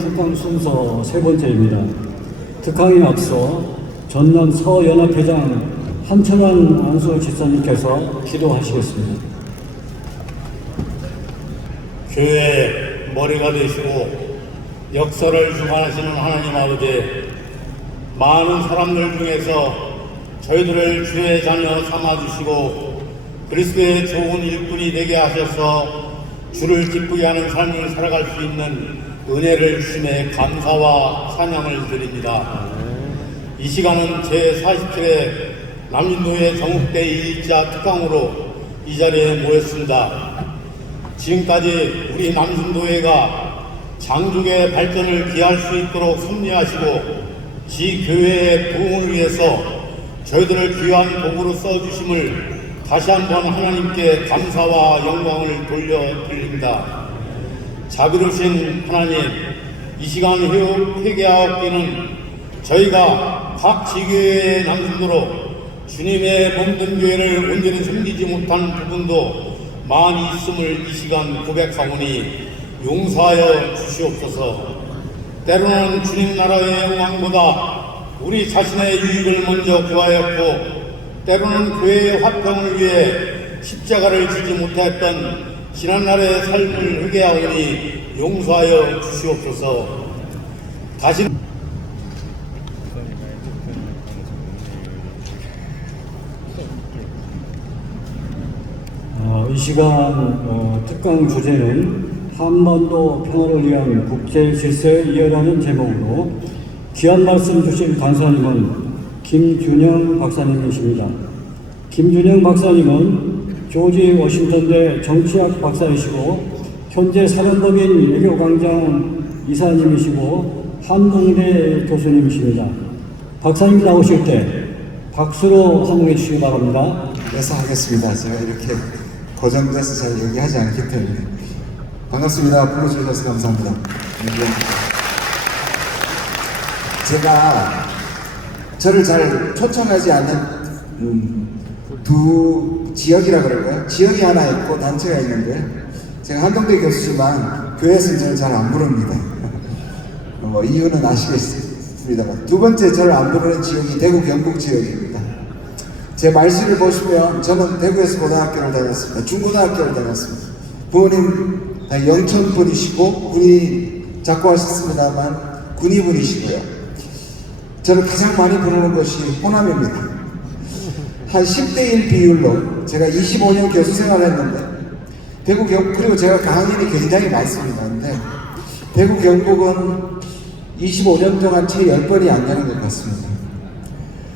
특강 순서 세 번째입니다. 특강에 앞서 전남 서연합회장 한철환 안수 집사님께서 기도하시겠습니다. 교회의 머리가 되시고 역사를 주관하시는 하나님 아버지, 많은 사람들 중에서 저희들을 주의 자녀 삼아주시고 그리스도의 좋은 일꾼이 되게 하셔서 주를 기쁘게 하는 삶을 살아갈 수 있는 은혜를 주심에 감사와 찬양을 드립니다. 이 시간은 제47회 남진도회 정읍대 2일자 특강으로 이 자리에 모였습니다. 지금까지 우리 남진도회가 장족의 발전을 기할 수 있도록 섭리하시고 지 교회의 부흥을 위해서 저희들을 귀한 도구로 써주심을 다시 한번 하나님께 감사와 영광을 돌려드립니다. 자비로우신 하나님, 이 시간 회개하옵기는 저희가 각 지교회의 남순도로 주님의 몸된 교회를 온전히 섬기지 못한 부분도 많이 있음을 이 시간 고백하오니 용서하여 주시옵소서. 때로는 주님 나라의 영광보다 우리 자신의 유익을 먼저 구하였고, 때로는 교회의 화평을 위해 십자가를 지지 못했던 지난날의 삶을 회개하오니 용서하여 주시옵소서. 다시 이 시간 특강 주제는 한반도 평화를 위한 국제 질서 이어가는 제목으로 귀한 말씀 주신 강사님은 김준영 박사님이십니다. 김준영 박사님은 조지 워싱턴대 정치학 박사이시고 현재 사단법인 외교광장 이사님이시고 한동대 교수님이십니다. 박사님 나오실 때 박수로 환영해 주시기 바랍니다. 그래서 하겠습니다. 제가 이렇게 고정돼서 잘 얘기하지 않기 때문에. 반갑습니다. 불러주셔서 감사합니다. 제가 저를 잘 초청하지 않는 두 지역이라 그럴까요? 지역이 하나 있고 단체가 있는데, 제가 한동대 교수지만 교회에서는 저를 잘 안 부릅니다. 이유는 아시겠습니다만, 두 번째 저를 안 부르는 지역이 대구 경북 지역입니다. 제 말씀을 보시면 저는 대구에서 고등학교를 다녔습니다. 중고등학교를 다녔습니다. 부모님 다 영천 분이시고 군이 작고 하셨습니다만 군이 분이시고요. 저를 가장 많이 부르는 것이 호남입니다. 한 10대1 비율로 제가 25년 교수 생활을 했는데, 대구 경북, 그리고 제가 강의인이 굉장히 많습니다. 근데 대구 경북은 25년 동안 채 10번이 안 되는 것 같습니다.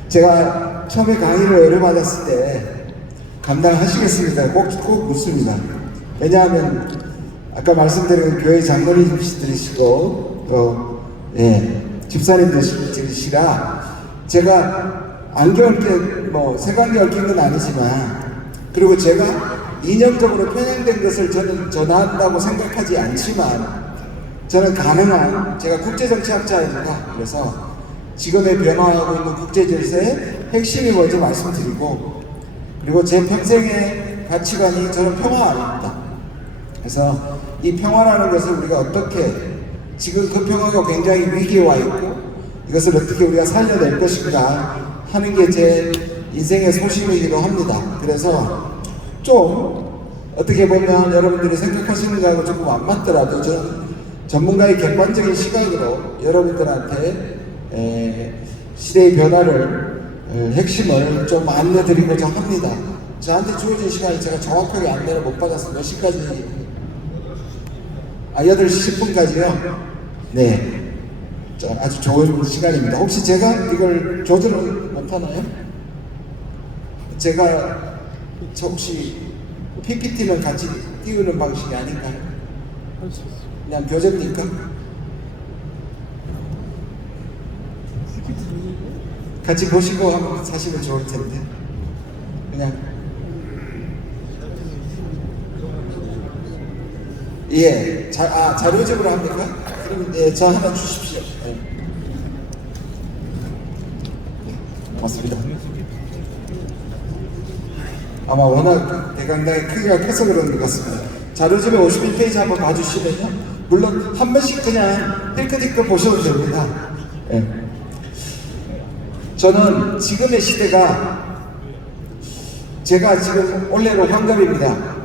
제가 처음에 강의를 의뢰받았을 때 감당하시겠습니까? 꼭 묻습니다. 왜냐하면 아까 말씀드린 교회 장로님들이시고 집사님들이시라 제가 안개 얽힌 색안개 얽힌 건 아니지만, 그리고 제가 이념적으로 편향된 것을 저는 전한다고 생각하지 않지만, 저는 가능한, 제가 국제정치학자입니다. 그래서 지금의 변화하고 있는 국제질서의 핵심이 먼저 말씀드리고, 그리고 제 평생의 가치관이 저는 평화입니다. 그래서 이 평화라는 것을 우리가 어떻게, 지금 그 평화가 굉장히 위기에 와 있고 이것을 어떻게 우리가 살려낼 것인가 하는 게 제 인생의 소신이기도 합니다. 그래서 좀 어떻게 보면 여러분들이 생각하시는 거하고 조금 안 맞더라도 저는 전문가의 객관적인 시각으로 여러분들한테 시대의 변화를 핵심을 좀 안내드리고자 합니다. 저한테 주어진 시간이 제가 정확하게 안내를 못 받아서 몇 시까지? 8시 10분까지요? 네. 아주 좋은 시간입니다. 혹시 제가 이걸 조절을 못하나요? 제가 혹시 PPT는 같이 띄우는 방식이 아닌가요? 그냥 교재입니까? 같이 보시고 하면 사실은 좋을 텐데. 그냥. 예. 자료집으로 합니까? 그럼 저 하나 주십시오. 네. 맞습니다. 아마 워낙 대강당의 크기가 커서 그런 것 같습니다. 자료집에 51페이지 한번 봐주시면요. 물론 한 번씩 그냥 힐끗힐끗 보셔도 됩니다. 예. 저는 지금의 시대가 제가 지금 올해로 환갑입니다.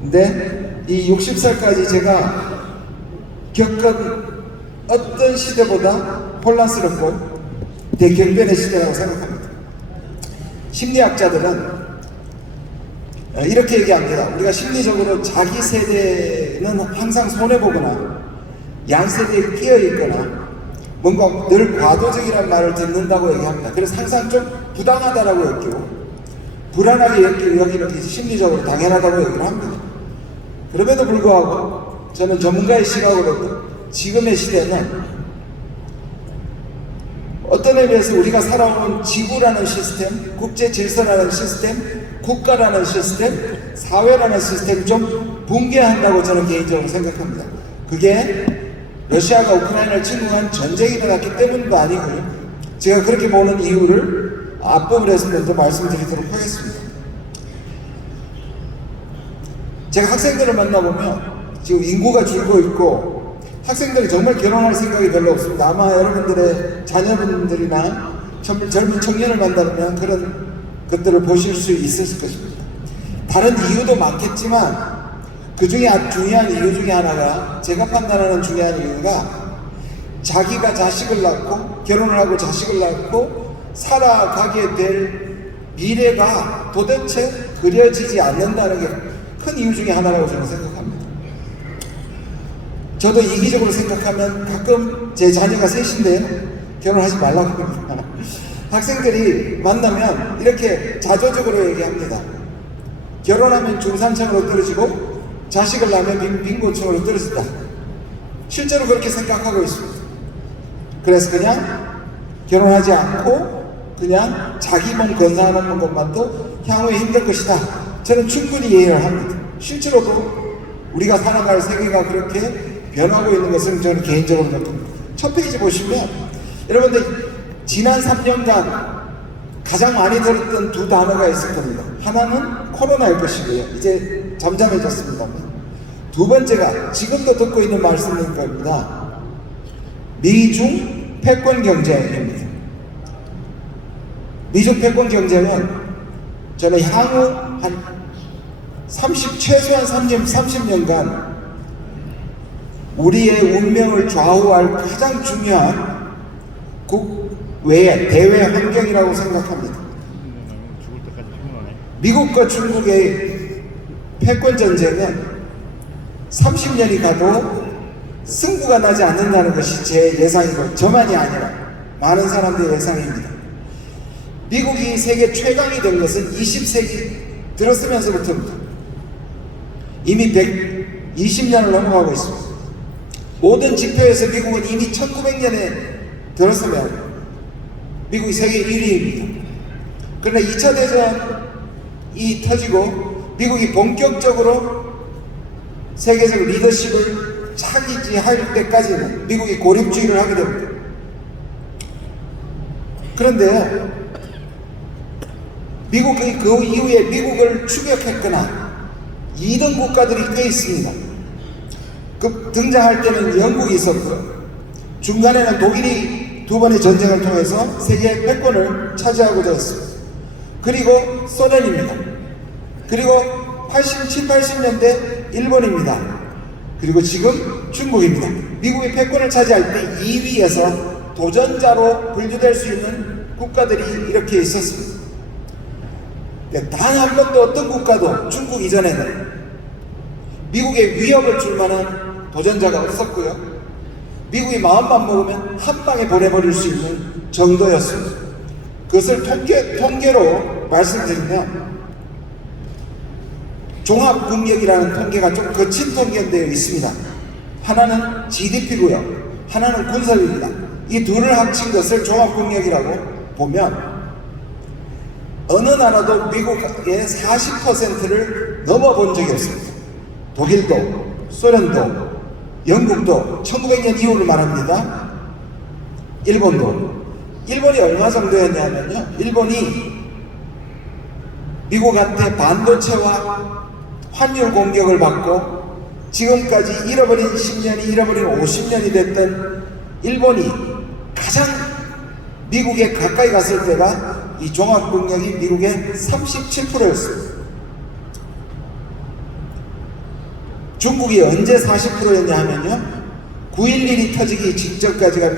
근데 이 60살까지 제가 겪은 어떤 시대보다 혼란스럽고 대경변의 시대라고 생각합니다. 심리학자들은 이렇게 얘기합니다. 우리가 심리적으로 자기 세대는 항상 손해보거나 양세대에 끼어있거나 뭔가 늘 과도적이란 말을 듣는다고 얘기합니다. 그래서 항상 좀 부당하다라고 여기고 불안하게 여기는 게 심리적으로 당연하다고 얘기를 합니다. 그럼에도 불구하고 저는 전문가의 시각으로도 지금의 시대는 어떤 의미에서 우리가 살아온 지구라는 시스템, 국제 질서라는 시스템, 국가라는 시스템, 사회라는 시스템이 좀 붕괴한다고 저는 개인적으로 생각합니다. 그게 러시아가 우크라이나를 침공한 전쟁이 일어났기 때문도 아니고요. 제가 그렇게 보는 이유를 앞부분에서 먼저 말씀드리도록 하겠습니다. 제가 학생들을 만나보면 지금 인구가 줄고 있고 학생들이 정말 결혼할 생각이 별로 없습니다. 아마 여러분들의 자녀분들이나 젊은 청년을 만나면 그런 것들을 보실 수 있을 것입니다. 다른 이유도 많겠지만 그 중에 중요한 이유 중에 하나가 제가 판단하는 중요한 이유가 자기가 자식을 낳고 결혼을 하고 자식을 낳고 살아가게 될 미래가 도대체 그려지지 않는다는 게 큰 이유 중에 하나라고 저는 생각합니다. 저도 이기적으로 생각하면 가끔 제 자녀가 셋인데요. 결혼하지 말라고 합니다. 학생들이 만나면 이렇게 자조적으로 얘기합니다. 결혼하면 중산층으로 떨어지고 자식을 낳으면 빈곤층으로 떨어진다. 실제로 그렇게 생각하고 있습니다. 그래서 그냥 결혼하지 않고 그냥 자기 몸 건사하는 것만도 향후에 힘들 것이다. 저는 충분히 이해를 합니다. 실제로도 우리가 살아갈 세계가 그렇게 변하고 있는 것을 저는 개인적으로 느낍니다. 첫 페이지 보시면 여러분들 지난 3년간 가장 많이 들었던 두 단어가 있을 겁니다. 하나는 코로나일 것이고요. 이제 잠잠해졌습니다. 두 번째가 지금도 듣고 있는 말씀일 겁니다. 미중 패권 경쟁입니다. 미중 패권 경쟁은 저는 향후 한 최소한 30년간 우리의 운명을 좌우할 가장 중요한 대외 환경이라고 생각합니다. 미국과 중국의 패권 전쟁은 30년이 가도 승부가 나지 않는다는 것이 제 예상이고 저만이 아니라 많은 사람들의 예상입니다. 미국이 세계 최강이 된 것은 20세기 들었으면서부터입니다. 이미 120년을 넘어가고 있습니다. 모든 지표에서 미국은 이미 1900년에 들었으면 미국이 세계 1위입니다. 그러나 2차 대전이 터지고 미국이 본격적으로 세계적 리더십을 차지할 때까지는 미국이 고립주의를 하게 됩니다. 그런데요, 미국이 그 이후에 미국을 추격했거나 2등 국가들이 꽤 있습니다. 그 등장할 때는 영국이 있었고요. 중간에는 독일이 두 번의 전쟁을 통해서 세계 패권을 차지하고자 했습니다. 그리고 소련입니다. 그리고 80년대 일본입니다. 그리고 지금 중국입니다. 미국이 패권을 차지할 때 2위에서 도전자로 분류될 수 있는 국가들이 이렇게 있었습니다. 단 한 번도 어떤 국가도 중국 이전에는 미국에 위협을 줄 만한 도전자가 없었고요. 미국이 마음만 먹으면 한 방에 보내버릴 수 있는 정도였습니다. 그것을 통계로 말씀드리면 종합국력이라는 통계가 좀 거친 통계되어 있습니다. 하나는 GDP고요. 하나는 군사력입니다. 이 둘을 합친 것을 종합국력이라고 보면 어느 나라도 미국의 40%를 넘어본 적이 없습니다. 독일도, 소련도, 영국도 1900년 이후를 말합니다. 일본도 일본이 얼마 정도였냐면요, 일본이 미국한테 반도체와 환율 공격을 받고 지금까지 잃어버린 10년이 잃어버린 50년이 됐던 일본이 가장 미국에 가까이 갔을 때가 이 종합국력이 미국의 37%였습니다. 중국이 언제 40%였냐 하면요, 9.11이 터지기 직전까지가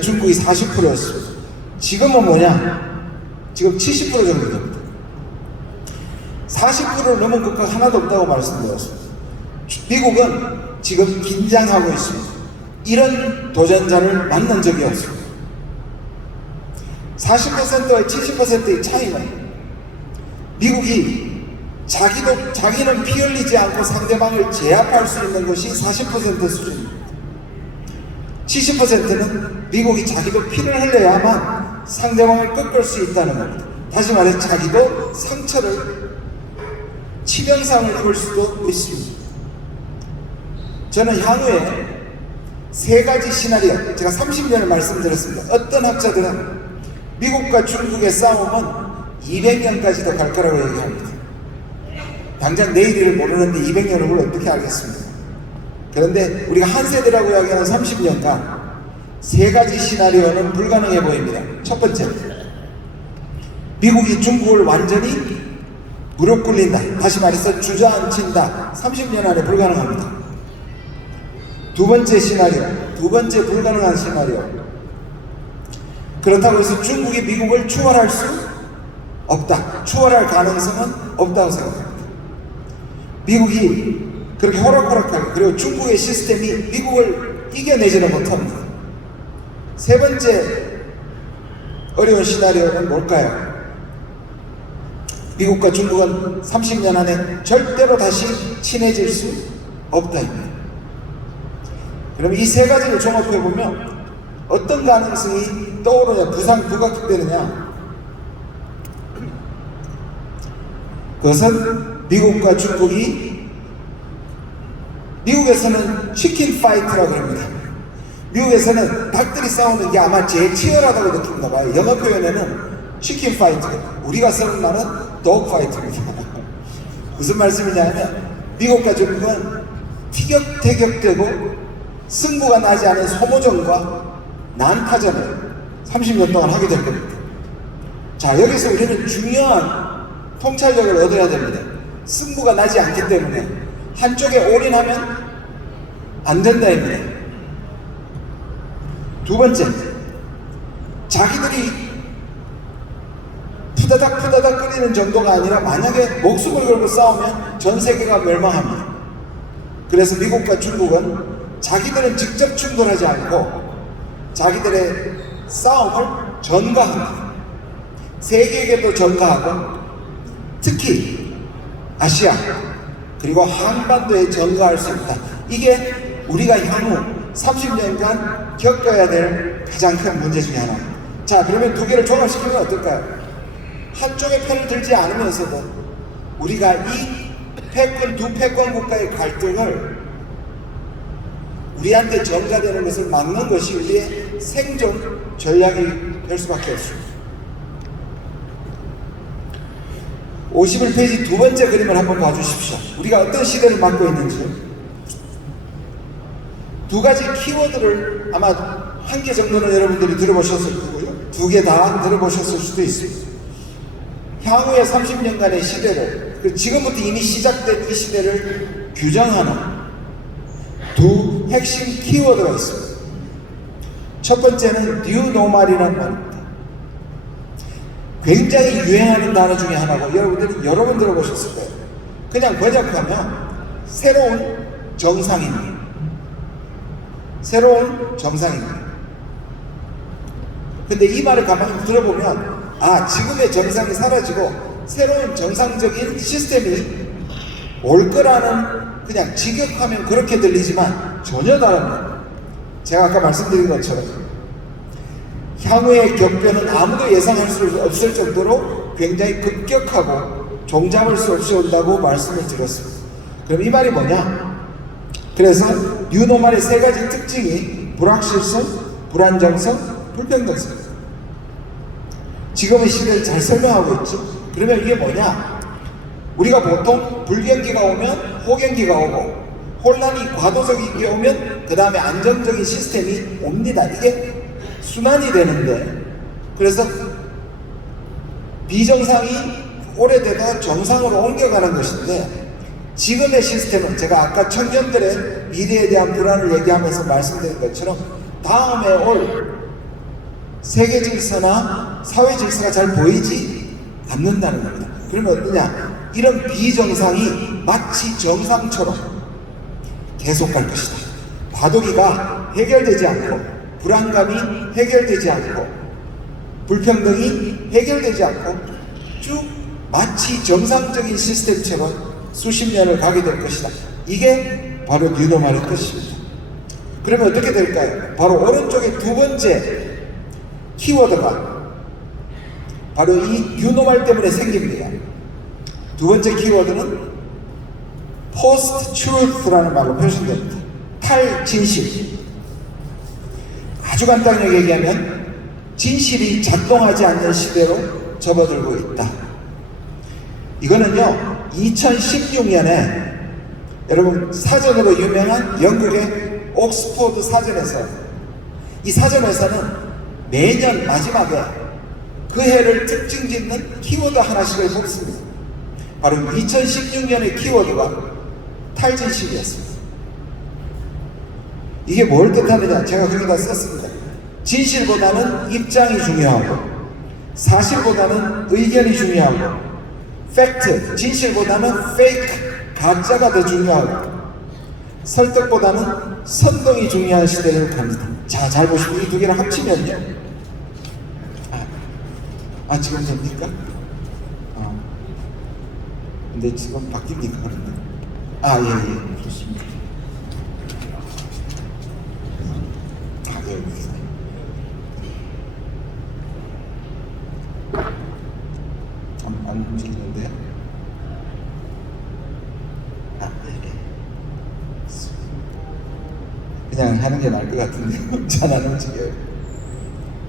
중국이 40%였습니다. 지금은 뭐냐? 지금 70% 정도 됩니다. 40%를 넘은 국가가 하나도 없다고 말씀드렸습니다. 미국은 지금 긴장하고 있습니다. 이런 도전자를 만난 적이 없습니다. 40%와 70%의 차이는 미국이 자기는 피 흘리지 않고 상대방을 제압할 수 있는 것이 40% 수준입니다. 70%는 미국이 자기도 피를 흘려야만 상대방을 꺾을 수 있다는 겁니다. 다시 말해 자기도 상처를, 치명상을 입을 수도 있습니다. 저는 향후에 세 가지 시나리오, 제가 30년을 말씀드렸습니다. 어떤 학자들은 미국과 중국의 싸움은 200년까지도 갈 거라고 얘기합니다. 당장 내일을 모르는데 200년을 그걸 어떻게 알겠습니까? 그런데 우리가 한 세대라고 이야기하는 30년간 세 가지 시나리오는 불가능해 보입니다. 첫 번째, 미국이 중국을 완전히 무릎 꿇린다. 다시 말해서 주저앉힌다. 30년 안에 불가능합니다. 두 번째 시나리오, 두 번째 불가능한 시나리오. 그렇다고 해서 중국이 미국을 추월할 수 없다. 추월할 가능성은 없다고 생각합니다. 미국이 그렇게 호락호락하게, 그리고 중국의 시스템이 미국을 이겨내지는 못합니다. 세 번째 어려운 시나리오는 뭘까요? 미국과 중국은 30년 안에 절대로 다시 친해질 수 없다입니다. 그럼 이 세 가지를 종합해보면 어떤 가능성이 떠오르냐, 부각되느냐? 그것은 미국과 중국이, 미국에서는 치킨 파이트라고 합니다. 미국에서는 닭들이 싸우는 게 아마 제일 치열하다고 느낀가 봐요. 영어 표현에는 치킨 파이트, 우리가 쓰는 말은 도그 파이트입니다. 무슨 말씀이냐면 미국과 중국은 티격태격되고 승부가 나지 않은 소모전과 난타전을 30년 동안 하게 될 겁니다. 자, 여기서 우리는 중요한 통찰력을 얻어야 됩니다. 승부가 나지 않기 때문에 한쪽에 올인하면 안 된다입니다. 두 번째, 자기들이 푸다닥 끓이는 정도가 아니라 만약에 목숨을 걸고 싸우면 전 세계가 멸망합니다. 그래서 미국과 중국은 자기들은 직접 충돌하지 않고 자기들의 싸움을 전가합니다. 세계에게도 전가하고 특히 아시아 그리고 한반도에 전가할 수 있다. 이게 우리가 향후 30년간 겪어야 될 가장 큰 문제 중에 하나입니다. 자, 그러면 두 개를 종합시키면 어떨까요? 한쪽의 편을 들지 않으면서도 우리가 이 두 패권 국가의 갈등을 우리한테 전가되는 것을 막는 것이 우리의 생존 전략이 될 수밖에 없습니다. 51페이지 두 번째 그림을 한번 봐주십시오. 우리가 어떤 시대를 맞고 있는지. 두 가지 키워드를 아마 한 개 정도는 여러분들이 들어보셨을 거고요. 두 개 다 들어보셨을 수도 있습니다. 향후의 30년간의 시대를, 지금부터 이미 시작된 이 시대를 규정하는 두 핵심 키워드가 있습니다. 첫 번째는 뉴 노멀이라는 말입니다. 굉장히 유행하는 단어 중에 하나고 여러분들이 여러 번 들어보셨을 거예요. 그냥 번역하면 새로운 정상입니다. 새로운 정상입니다. 근데 이 말을 가만히 들어보면 지금의 정상이 사라지고 새로운 정상적인 시스템이 올 거라는, 그냥 직역하면 그렇게 들리지만 전혀 다릅니다. 제가 아까 말씀드린 것처럼 향후의 격변은 아무도 예상할 수 없을 정도로 굉장히 급격하고 종잡을 수 없이 온다고 말씀을 드렸습니다. 그럼 이 말이 뭐냐? 그래서 뉴노멀의 세 가지 특징이 불확실성, 불안정성, 불평등성. 지금의 시대를 잘 설명하고 있죠. 그러면 이게 뭐냐? 우리가 보통 불경기가 오면 호경기가 오고 혼란이 과도적인 게 오면 그 다음에 안정적인 시스템이 옵니다. 이게 순환이 되는데, 그래서 비정상이 오래되다 정상으로 옮겨가는 것인데, 지금의 시스템은 제가 아까 청년들의 미래에 대한 불안을 얘기하면서 말씀드린 것처럼 다음에 올 세계 질서나 사회 질서가 잘 보이지 않는다는 겁니다. 그러면 어떠냐? 이런 비정상이 마치 정상처럼 계속 갈 것이다. 과도기가 해결되지 않고, 불안감이 해결되지 않고, 불평등이 해결되지 않고 쭉 마치 정상적인 시스템처럼 수십 년을 가게 될 것이다. 이게 바로 뉴노멀의 뜻입니다. 그러면 어떻게 될까요? 바로 오른쪽에 두 번째 키워드가 바로 이 뉴노멀 때문에 생깁니다. 두 번째 키워드는 post-truth라는 말로 표현됩니다. 탈진실. 아주 간단하게 얘기하면 진실이 작동하지 않는 시대로 접어들고 있다. 이거는요, 2016년에 여러분 사전으로 유명한 영국의 옥스포드 사전에서, 이 사전에서는 매년 마지막에 그 해를 특징 짓는 키워드 하나씩을 뽑습니다. 바로 2016년의 키워드가 탈진실이었습니다. 이게 뭘 뜻하느냐? 제가 거기다 썼습니다. 진실보다는 입장이 중요하고, 사실보다는 의견이 중요하고, 팩트, 진실보다는 페이크, 가짜가 더 중요하고, 설득보다는 선동이 중요한 시대를 갑니다. 자, 잘 보시고 이 두 개를 합치면요. 지금 됩니까? 근데 지금 바뀝니까? 그런데? 예, 좋습니다. 안 움직이는데요? 그냥 하는 게 나을 것 같은데요. 잘 안 움직여요.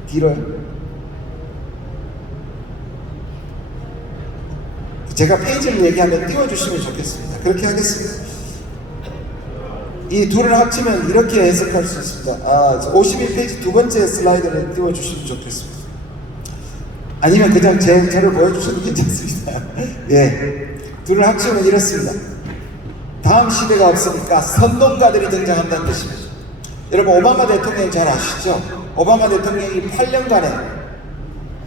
뒤로요. 제가 페이지를 얘기하면 띄워주시면 좋겠습니다. 그렇게 하겠습니다. 이 둘을 합치면 이렇게 해석할 수 있습니다. 51페이지 두 번째 슬라이드를 띄워주시면 좋겠습니다. 아니면 그냥 저를 보여주셔도 괜찮습니다. 예, 둘을 합치면 이렇습니다. 다음 시대가 없으니까 선동가들이 등장한다는 뜻입니다. 여러분, 오바마 대통령 잘 아시죠? 오바마 대통령이 8년간에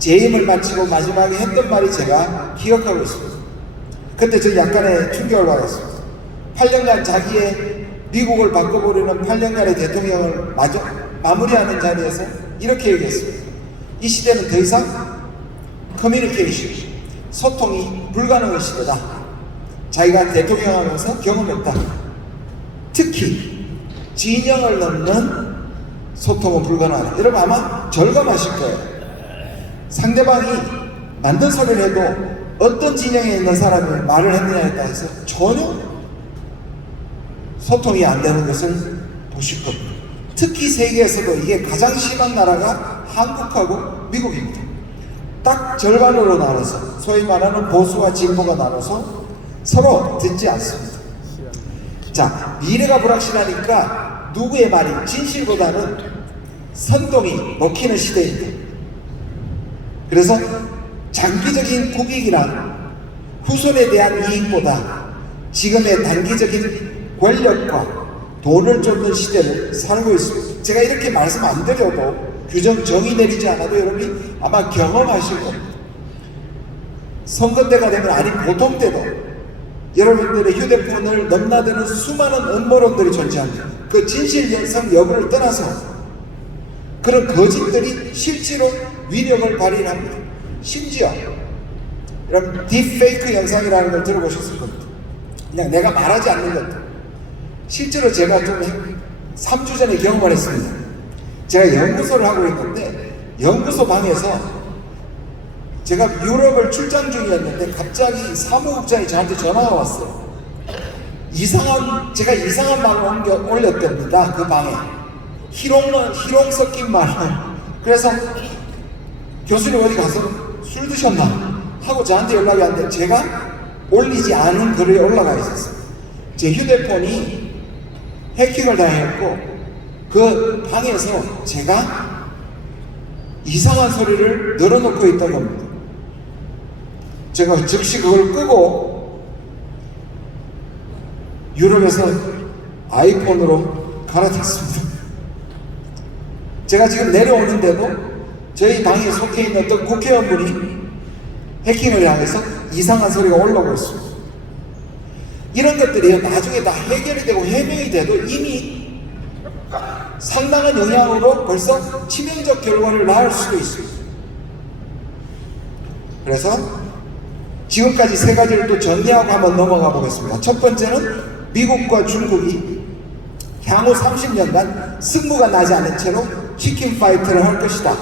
재임을 마치고 마지막에 했던 말이 제가 기억하고 있습니다. 그때 저 약간의 충격을 받았습니다. 8년간 자기의 미국을 바꿔보려는 8년간의 대통령을 마무리하는 자리에서 이렇게 얘기했습니다. 이 시대는 더 이상 커뮤니케이션, 소통이 불가능한 시대다. 자기가 대통령 하면서 경험했다. 특히 진영을 넘는 소통은 불가능하다. 여러분 아마 절감하실 거예요. 상대방이 만든 소리를 해도 어떤 진영에 있는 사람이 말을 했느냐에 따라서 전혀 소통이 안 되는 것을 보실 겁니다. 특히 세계에서도 이게 가장 심한 나라가 한국하고 미국입니다. 딱 절반으로 나눠서 소위 말하는 보수와 진보가 나눠서 서로 듣지 않습니다. 자, 미래가 불확실하니까 누구의 말이 진실보다는 선동이 먹히는 시대입니다. 그래서 장기적인 국익이란 후손에 대한 이익보다 지금의 단기적인 권력과 돈을 쫓는 시대를 살고 있습니다. 제가 이렇게 말씀 안 드려도 규정 정의 내리지 않아도 여러분이 아마 경험하실 겁니다. 선거 때가 되면, 아니 보통 때도 여러분들의 휴대폰을 넘나드는 수많은 음모론들이 존재합니다. 그 진실 연상 여부를 떠나서 그런 거짓들이 실제로 위력을 발휘합니다. 심지어 여러분 딥페이크 영상이라는 걸 들어보셨을 겁니다. 그냥 내가 말하지 않는 것들. 실제로 제가 좀 3주 전에 경험을 했습니다. 제가 연구소를 하고 있는데 연구소 방에서 제가 유럽을 출장 중이었는데 갑자기 사무국장이 저한테 전화가 왔어요. 제가 이상한 말을 올렸답니다. 그 방에 희롱 섞인 말을 그래서 교수님 어디 가서 술 드셨나 하고 저한테 연락이 왔는데 제가 올리지 않은 글에 올라가 있었어요. 제 휴대폰이 해킹을 당했고 그 방에서 제가 이상한 소리를 늘어놓고 있던 겁니다. 제가 즉시 그걸 끄고 유럽에서 아이폰으로 갈아탔습니다. 제가 지금 내려오는데도 저희 방에 속해 있는 어떤 국회의원분이 해킹을 향해서 이상한 소리가 올라오고 있습니다. 이런 것들이 나중에 다 해결이 되고 해명이 돼도 이미 상당한 영향으로 벌써 치명적 결과를 낳을 수도 있습니다. 그래서 지금까지 세 가지를 또 정리하고 한번 넘어가 보겠습니다. 첫 번째는 미국과 중국이 향후 30년간 승부가 나지 않은 채로 치킨 파이트를 할 것이다.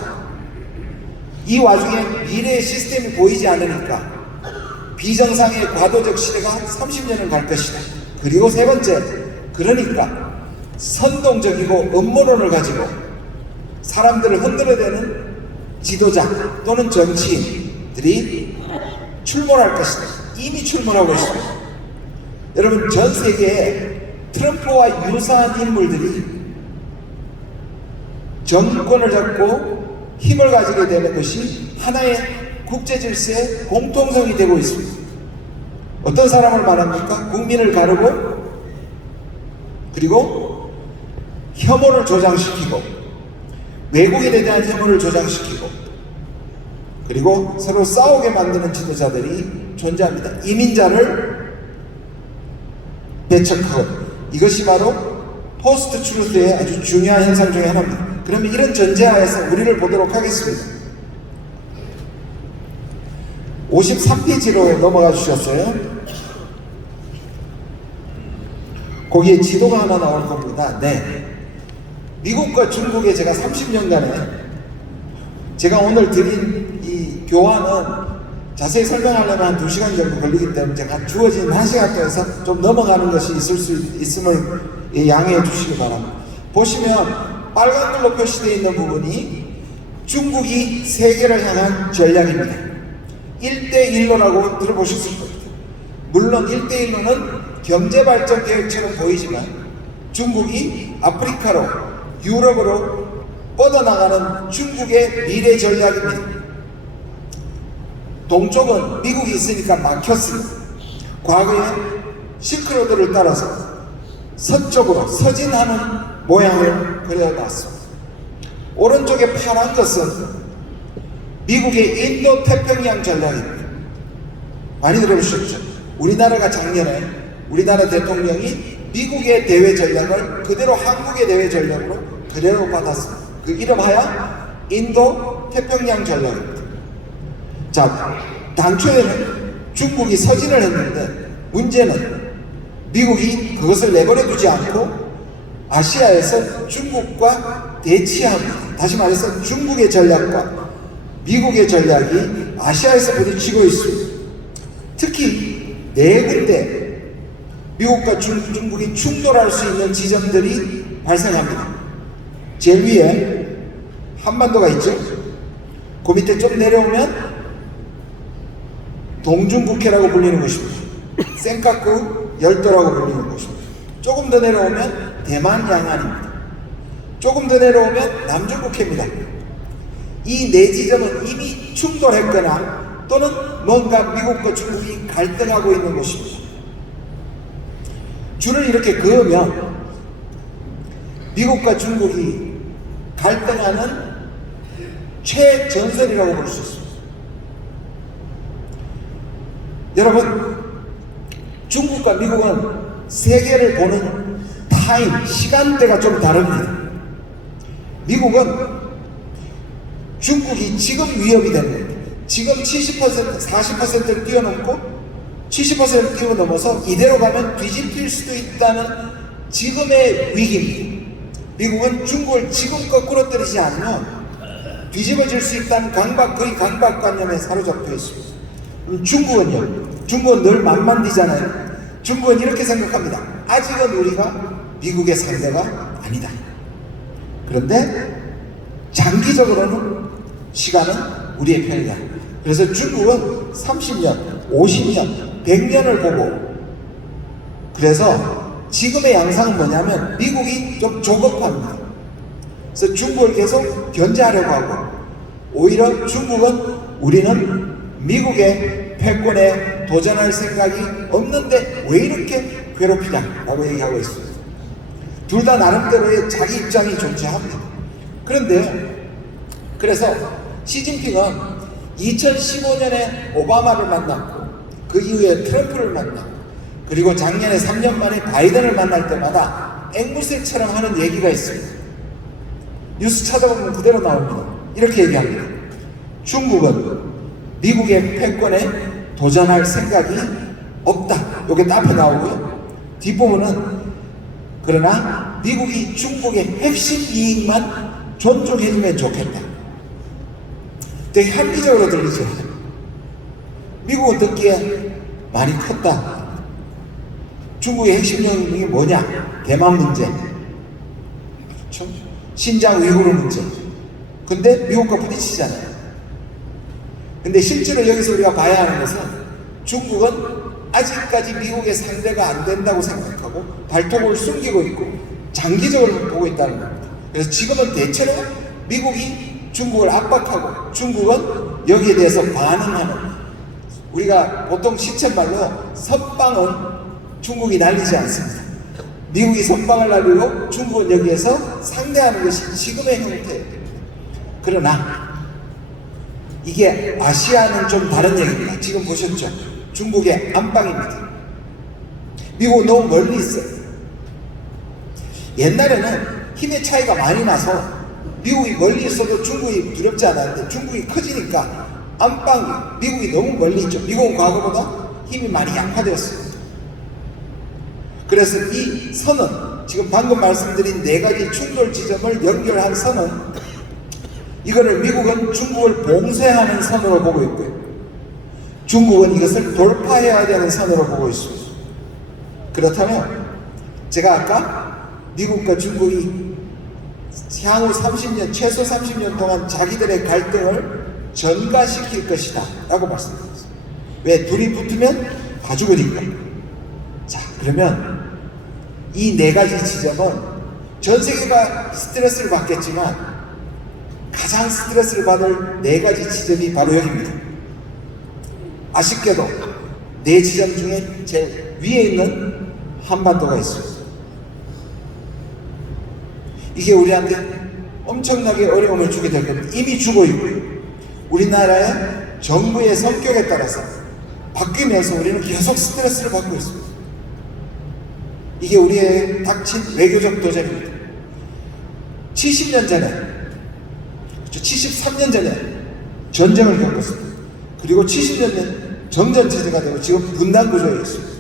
이 와중에 미래의 시스템이 보이지 않으니까 비정상의 과도적 시대가 30년을 갈 것이다. 그리고 세 번째, 그러니까 선동적이고 음모론을 가지고 사람들을 흔들어대는 지도자 또는 정치인들이 출몰할 것이다. 이미 출몰하고 있습니다. 여러분, 전 세계에 트럼프와 유사한 인물들이 정권을 잡고 힘을 가지게 되는 것이 하나의 국제 질서의 공통성이 되고 있습니다. 어떤 사람을 말합니까? 국민을 가르고 그리고 혐오를 조장시키고 외국인에 대한 혐오를 조장시키고 그리고 서로 싸우게 만드는 지도자들이 존재합니다. 이민자를 배척하고 이것이 바로 포스트 트루스의 아주 중요한 현상 중에 하나입니다. 그러면 이런 전제하에서 우리를 보도록 하겠습니다. 53페이지로 넘어가 주셨어요. 거기에 지도가 하나 나올 겁니다. 네. 미국과 중국에 제가 30년간에 제가 오늘 드린 이 교환은 자세히 설명하려면 한 2시간 정도 걸리기 때문에 제가 주어진 1시간 동안에서 좀 넘어가는 것이 있을 수 있음을 양해해 주시기 바랍니다. 보시면 빨간 글로 표시되어 있는 부분이 중국이 세계를 향한 전략입니다. 1대1로라고 들어보셨을 겁니다. 물론 1대1로는 경제발전 계획처럼 보이지만 중국이 아프리카로 유럽으로 뻗어나가는 중국의 미래 전략입니다. 동쪽은 미국이 있으니까 막혔습니다. 과거에 실크로드를 따라서 서쪽으로 서진하는 모양을 그려놨습니다. 오른쪽에 파란 것은 미국의 인도 태평양 전략입니다. 많이 들어보셨죠? 우리나라가 작년에 우리나라 대통령이 미국의 대외 전략을 그대로 한국의 대외 전략으로 그대로 받았습니다. 그 이름하여 인도 태평양 전략입니다. 자, 당초에는 중국이 서진을 했는데 문제는 미국이 그것을 내버려 두지 않고 아시아에서 중국과 대치합니다. 다시 말해서 중국의 전략과 미국의 전략이 아시아에서 부딪히고 있습니다. 특히 4군데 미국과 중국이 충돌할 수 있는 지점들이 발생합니다. 제일 위에 한반도가 있죠. 그 밑에 좀 내려오면 동중국해라고 불리는 것입니다. 센카쿠 열도라고 불리는 것입니다. 조금 더 내려오면 대만 양안입니다. 조금 더 내려오면 남중국해입니다. 이 4지점은 이미 충돌했거나 또는 뭔가 미국과 중국이 갈등하고 있는 것입니다. 줄을 이렇게 그으면 미국과 중국이 갈등하는 최전선이라고 볼 수 있습니다. 여러분, 중국과 미국은 세계를 보는 타임, 시간대가 좀 다릅니다. 미국은 중국이 지금 위협이 되는 겁니다. 지금 70%, 40%를 뛰어넘고 70%를 뛰어넘어서 이대로 가면 뒤집힐 수도 있다는 지금의 위기입니다. 미국은 중국을 지금 거꾸로 때리지 않으면 뒤집어질 수 있다는 거의 강박관념에 사로잡혀 있습니다. 중국은요? 중국은 늘 만만디잖아요. 중국은 이렇게 생각합니다. 아직은 우리가 미국의 상대가 아니다. 그런데 장기적으로는 시간은 우리의 편이다. 그래서 중국은 30년, 50년, 100년을 보고, 그래서 지금의 양상은 뭐냐면 미국이 좀 조급합니다. 그래서 중국을 계속 견제하려고 하고, 오히려 중국은 우리는 미국의 패권에 도전할 생각이 없는데 왜 이렇게 괴롭히냐라고 얘기하고 있습니다. 둘 다 나름대로의 자기 입장이 존재합니다. 그런데요, 그래서 시진핑은 2015년에 오바마를 만났고 그 이후에 트럼프를 만났고 그리고 작년에 3년 만에 바이든을 만날 때마다 앵무새처럼 하는 얘기가 있습니다. 뉴스 찾아보면 그대로 나옵니다. 이렇게 얘기합니다. 중국은 미국의 패권에 도전할 생각이 없다. 이게 앞에 나오고요. 뒷부분은 그러나 미국이 중국의 핵심 이익만 존중해주면 좋겠다. 되게 합리적으로 들리죠. 미국은 듣기에 많이 컸다. 중국의 핵심 이익이 뭐냐? 대만 문제, 그렇죠? 신장 위구르 문제. 근데 미국과 부딪히잖아요. 근데 실제로 여기서 우리가 봐야 하는 것은 중국은 아직까지 미국의 상대가 안 된다고 생각하고 발톱을 숨기고 있고 장기적으로 보고 있다는 겁니다. 그래서 지금은 대체로 미국이 중국을 압박하고 중국은 여기에 대해서 반응하는, 우리가 보통 시쳇말로 선빵은 중국이 날리지 않습니다. 미국이 선빵을 날리고 중국은 여기에서 상대하는 것이 지금의 형태예요. 그러나 이게 아시아는 좀 다른 얘기입니다. 지금 보셨죠? 중국의 안방입니다. 미국은 너무 멀리 있어요. 옛날에는 힘의 차이가 많이 나서 미국이 멀리 있어도 중국이 두렵지 않았는데 중국이 커지니까 안방이, 미국이 너무 멀리 있죠. 미국은 과거보다 힘이 많이 약화되었습니다. 그래서 이 선은, 지금 방금 말씀드린 네 가지 충돌 지점을 연결한 선은, 이거를 미국은 중국을 봉쇄하는 선으로 보고 있고요. 중국은 이것을 돌파해야 되는 선으로 보고 있습니다. 그렇다면 제가 아까 미국과 중국이 향후 30년, 최소 30년 동안 자기들의 갈등을 전가시킬 것이다 라고 말씀드렸습니다. 왜? 둘이 붙으면 다 죽으니까. 자, 그러면 이 네 가지 지점은 전 세계가 스트레스를 받겠지만 가장 스트레스를 받을 네 가지 지점이 바로 여기입니다. 아쉽게도 네 지점 중에 제일 위에 있는 한반도가 있습니다. 이게 우리한테 엄청나게 어려움을 주게 될 겁니다. 이미 주고 있고요. 우리나라의 정부의 성격에 따라서 바뀌면서 우리는 계속 스트레스를 받고 있습니다. 이게 우리의 닥친 외교적 도전입니다. 70년 전에, 73년 전에 전쟁을 겪었습니다. 그리고 70년 전 정전체제가 되고 지금 분단구조에 있습니다.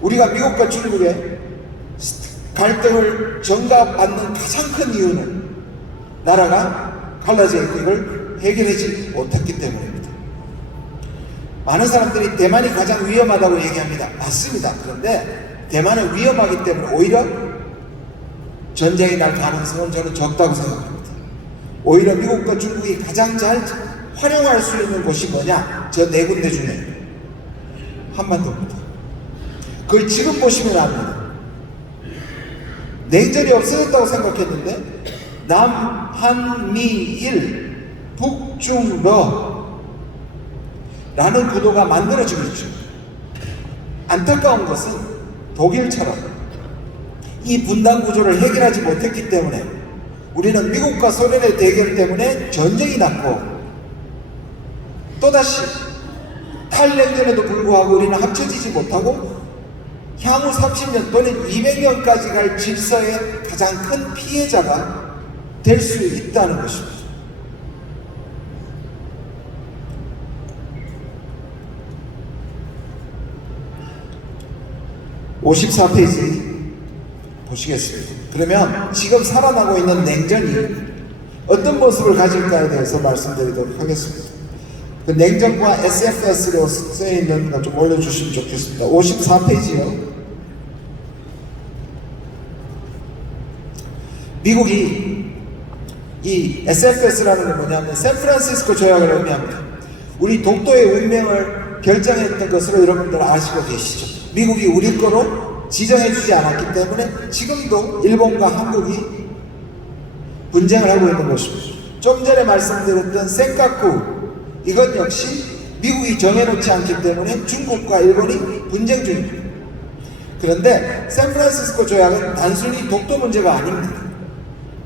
우리가 미국과 중국의 갈등을 전가받는 가장 큰 이유는 나라가 갈라져 있고 이걸 해결하지 못했기 때문입니다. 많은 사람들이 대만이 가장 위험하다고 얘기합니다. 맞습니다. 그런데 대만은 위험하기 때문에 오히려 전쟁이 날 가능성은 저는 적다고 생각합니다. 오히려 미국과 중국이 가장 잘 활용할 수 있는 곳이 뭐냐? 저 네 군데 중에 한반도입니다. 그걸 지금 보시면 압니다. 냉전이 없어졌다고 생각했는데 남한미일 북중러 라는 구도가 만들어지고 있죠. 안타까운 것은 독일처럼 이 분단 구조를 해결하지 못했기 때문에 우리는 미국과 소련의 대결 때문에 전쟁이 났고 또다시 탈냉전에도 불구하고 우리는 합쳐지지 못하고 향후 30년 또는 200년까지 갈 질서의 가장 큰 피해자가 될 수 있다는 것입니다. (54페이지) 보시겠습니다. 그러면 지금 살아나고 있는 냉전이 어떤 모습을 가질까에 대해서 말씀드리도록 하겠습니다. 그 냉전과 SFS로 쓰여있는 거 좀 올려주시면 좋겠습니다. 54페이지요. 미국이 이 SFS라는 건 뭐냐면 샌프란시스코 조약을 의미합니다. 우리 독도의 운명을 결정했던 것으로 여러분들 아시고 계시죠. 미국이 우리 거로 지정해주지 않았기 때문에 지금도 일본과 한국이 분쟁을 하고 있는 것입니다. 좀 전에 말씀드렸던 센카쿠, 이건 역시 미국이 정해놓지 않기 때문에 중국과 일본이 분쟁 중입니다. 그런데 샌프란시스코 조약은 단순히 독도 문제가 아닙니다.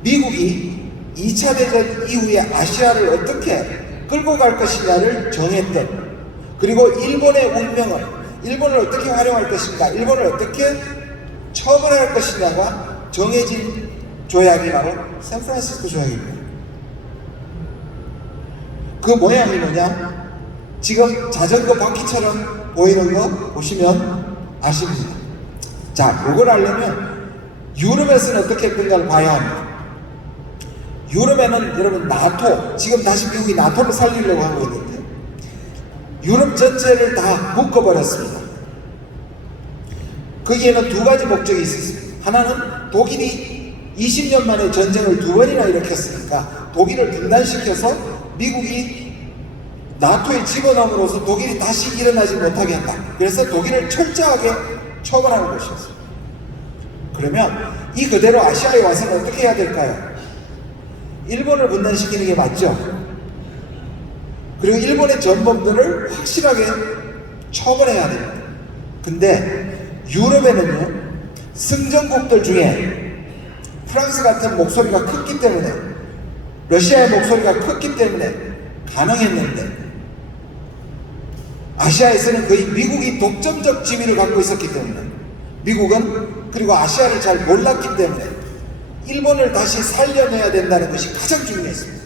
미국이 2차 대전 이후에 아시아를 어떻게 끌고 갈 것이냐를 정했던, 그리고 일본의 운명을, 일본을 어떻게 활용할 것인가, 일본을 어떻게 처벌할 것이냐가 정해진 조약이 바로 샌프란시스코 조약입니다. 그 모양이 뭐냐? 지금 자전거 바퀴처럼 보이는 거 보시면 아십니다. 자, 이걸 알려면 유럽에서는 어떻게 했던가를 봐야 합니다. 유럽에는 여러분 나토, 지금 다시 미국이 나토를 살리려고 하고 있는데 유럽 전체를 다 묶어버렸습니다. 거기에는 두 가지 목적이 있었습니다. 하나는 독일이 20년 만에 전쟁을 두 번이나 일으켰으니까 독일을 분단시켜서 미국이 나토에 집어넣음으로써 독일이 다시 일어나지 못하게 한다. 그래서 독일을 철저하게 처벌하는 것이었습니다. 그러면 이 그대로 아시아에 와서는 어떻게 해야 될까요? 일본을 분단시키는 게 맞죠. 그리고 일본의 전범들을 확실하게 처벌해야 됩니다. 근데 유럽에는요, 승전국들 중에 프랑스 같은 목소리가 컸기 때문에, 러시아의 목소리가 컸기 때문에 가능했는데, 아시아에서는 거의 미국이 독점적 지위를 갖고 있었기 때문에, 미국은 그리고 아시아를 잘 몰랐기 때문에 일본을 다시 살려내야 된다는 것이 가장 중요했습니다.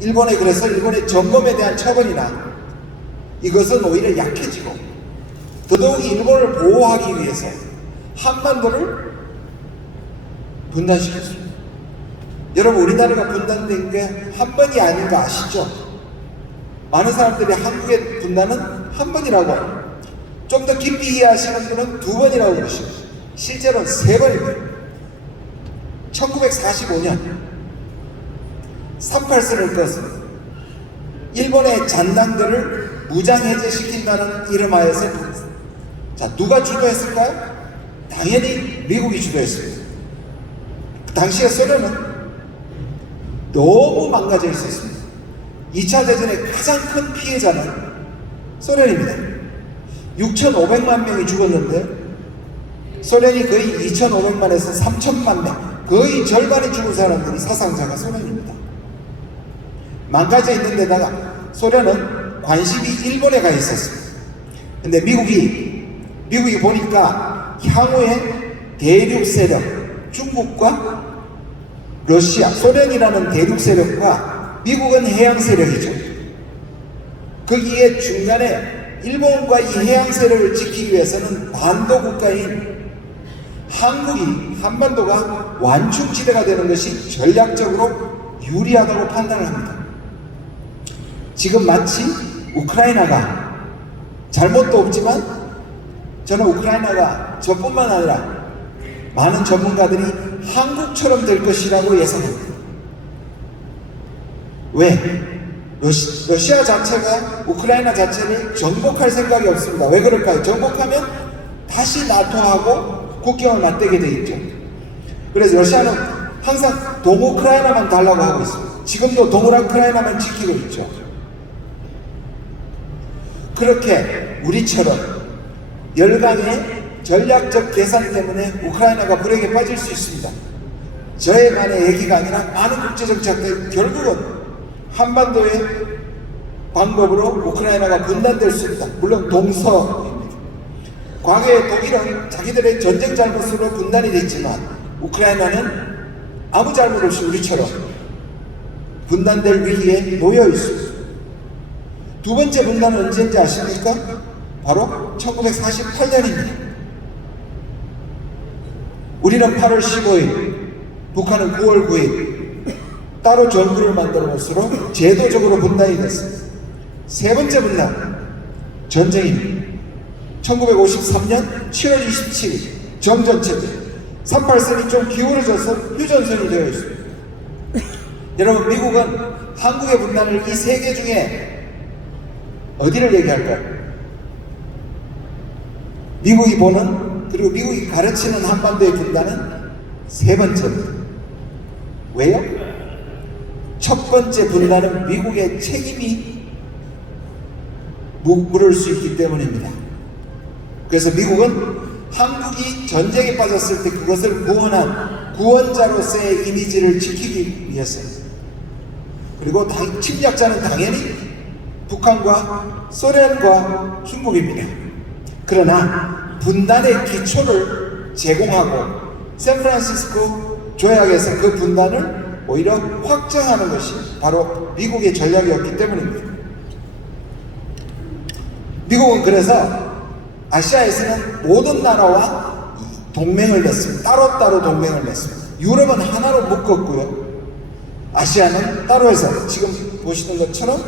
그래서 일본의 전범에 대한 처벌이나 이것은 오히려 약해지고, 더더욱이 일본을 보호하기 위해서 한반도를 분단시켰습니다. 여러분, 우리나라가 분단된 게 한 번이 아닌 거 아시죠? 많은 사람들이 한국의 분단은 한 번이라고 해요. 좀 더 깊이 이해하시는 분은 두 번이라고 그러시고, 실제로는 세 번입니다. 1945년 38선을 떴습니다. 일본의 잔당들을 무장해제시킨다는 이름하에서, 자, 누가 주도했을까요? 당연히 미국이 주도했습니다. 그 당시에 소련은 너무 망가져 있었습니다. 2차 대전의 가장 큰 피해자는 소련입니다. 6,500만 명이 죽었는데 소련이 거의 2,500만에서 3,000만 명, 거의 절반이 죽은 사람들이 사상자가 소련입니다. 망가져 있는 데다가 소련은 관심이 일본에 가 있었습니다. 근데 미국이 보니까 향후에 대륙 세력, 중국과 러시아, 소련이라는 대륙 세력과 미국은 해양 세력이죠. 거기에 중간에 일본과 이 해양 세력을 지키기 위해서는 반도 국가인 한국이, 한반도가 완충지대가 되는 것이 전략적으로 유리하다고 판단을 합니다. 지금 마치 우크라이나가, 잘못도 없지만 저는 우크라이나가 저뿐만 아니라 많은 전문가들이 한국처럼 될 것이라고 예상합니다. 왜? 러시아 자체가 우크라이나 자체를 정복할 생각이 없습니다. 왜 그럴까요? 정복하면 다시 나토하고 국경을 맞대게 돼 있죠. 그래서 러시아는 항상 동우크라이나만 달라고 하고 있습니다. 지금도 동우크라이나만 지키고 있죠. 그렇게 우리처럼 열강의 전략적 계산 때문에 우크라이나가 불행에 빠질 수 있습니다. 저의만의 얘기가 아니라 많은 국제정치학들 결국은 한반도의 방법으로 우크라이나가 분단될 수 있다. 물론 동서입니다. 과거에 독일은 자기들의 전쟁 잘못으로 분단이 됐지만 우크라이나는 아무 잘못 없이 우리처럼 분단될 위기에 놓여 있습니다. 두 번째 분단은 언제인지 아십니까? 바로 1948년입니다. 우리는 8월 15일, 북한은 9월 9일 따로 정부를 만들어놓을수록 제도적으로 분단이 됐습니다. 세 번째 분단, 전쟁입니다. 1953년 7월 27일 정전체제, 38선이 좀 기울어져서 휴전선이 되어 있습니다. 여러분, 미국은 한국의 분단을 이 세 개 중에 어디를 얘기할까요? 미국이 보는, 그리고 미국이 가르치는 한반도의 분단은 세 번째입니다. 왜요? 첫 번째 분단은 미국의 책임이 물을 수 있기 때문입니다. 그래서 미국은 한국이 전쟁에 빠졌을 때 그것을 구원한 구원자로서의 이미지를 지키기 위해서, 그리고 침략자는 당연히 북한과 소련과 중국입니다. 그러나 분단의 기초를 제공하고 샌프란시스코 조약에서 그 분단을 오히려 확장하는 것이 바로 미국의 전략이었기 때문입니다. 미국은 그래서 아시아에서는 모든 나라와 동맹을 맺습니다. 따로따로 동맹을 맺습니다. 유럽은 하나로 묶었고요, 아시아는 따로 해서 지금 보시는 것처럼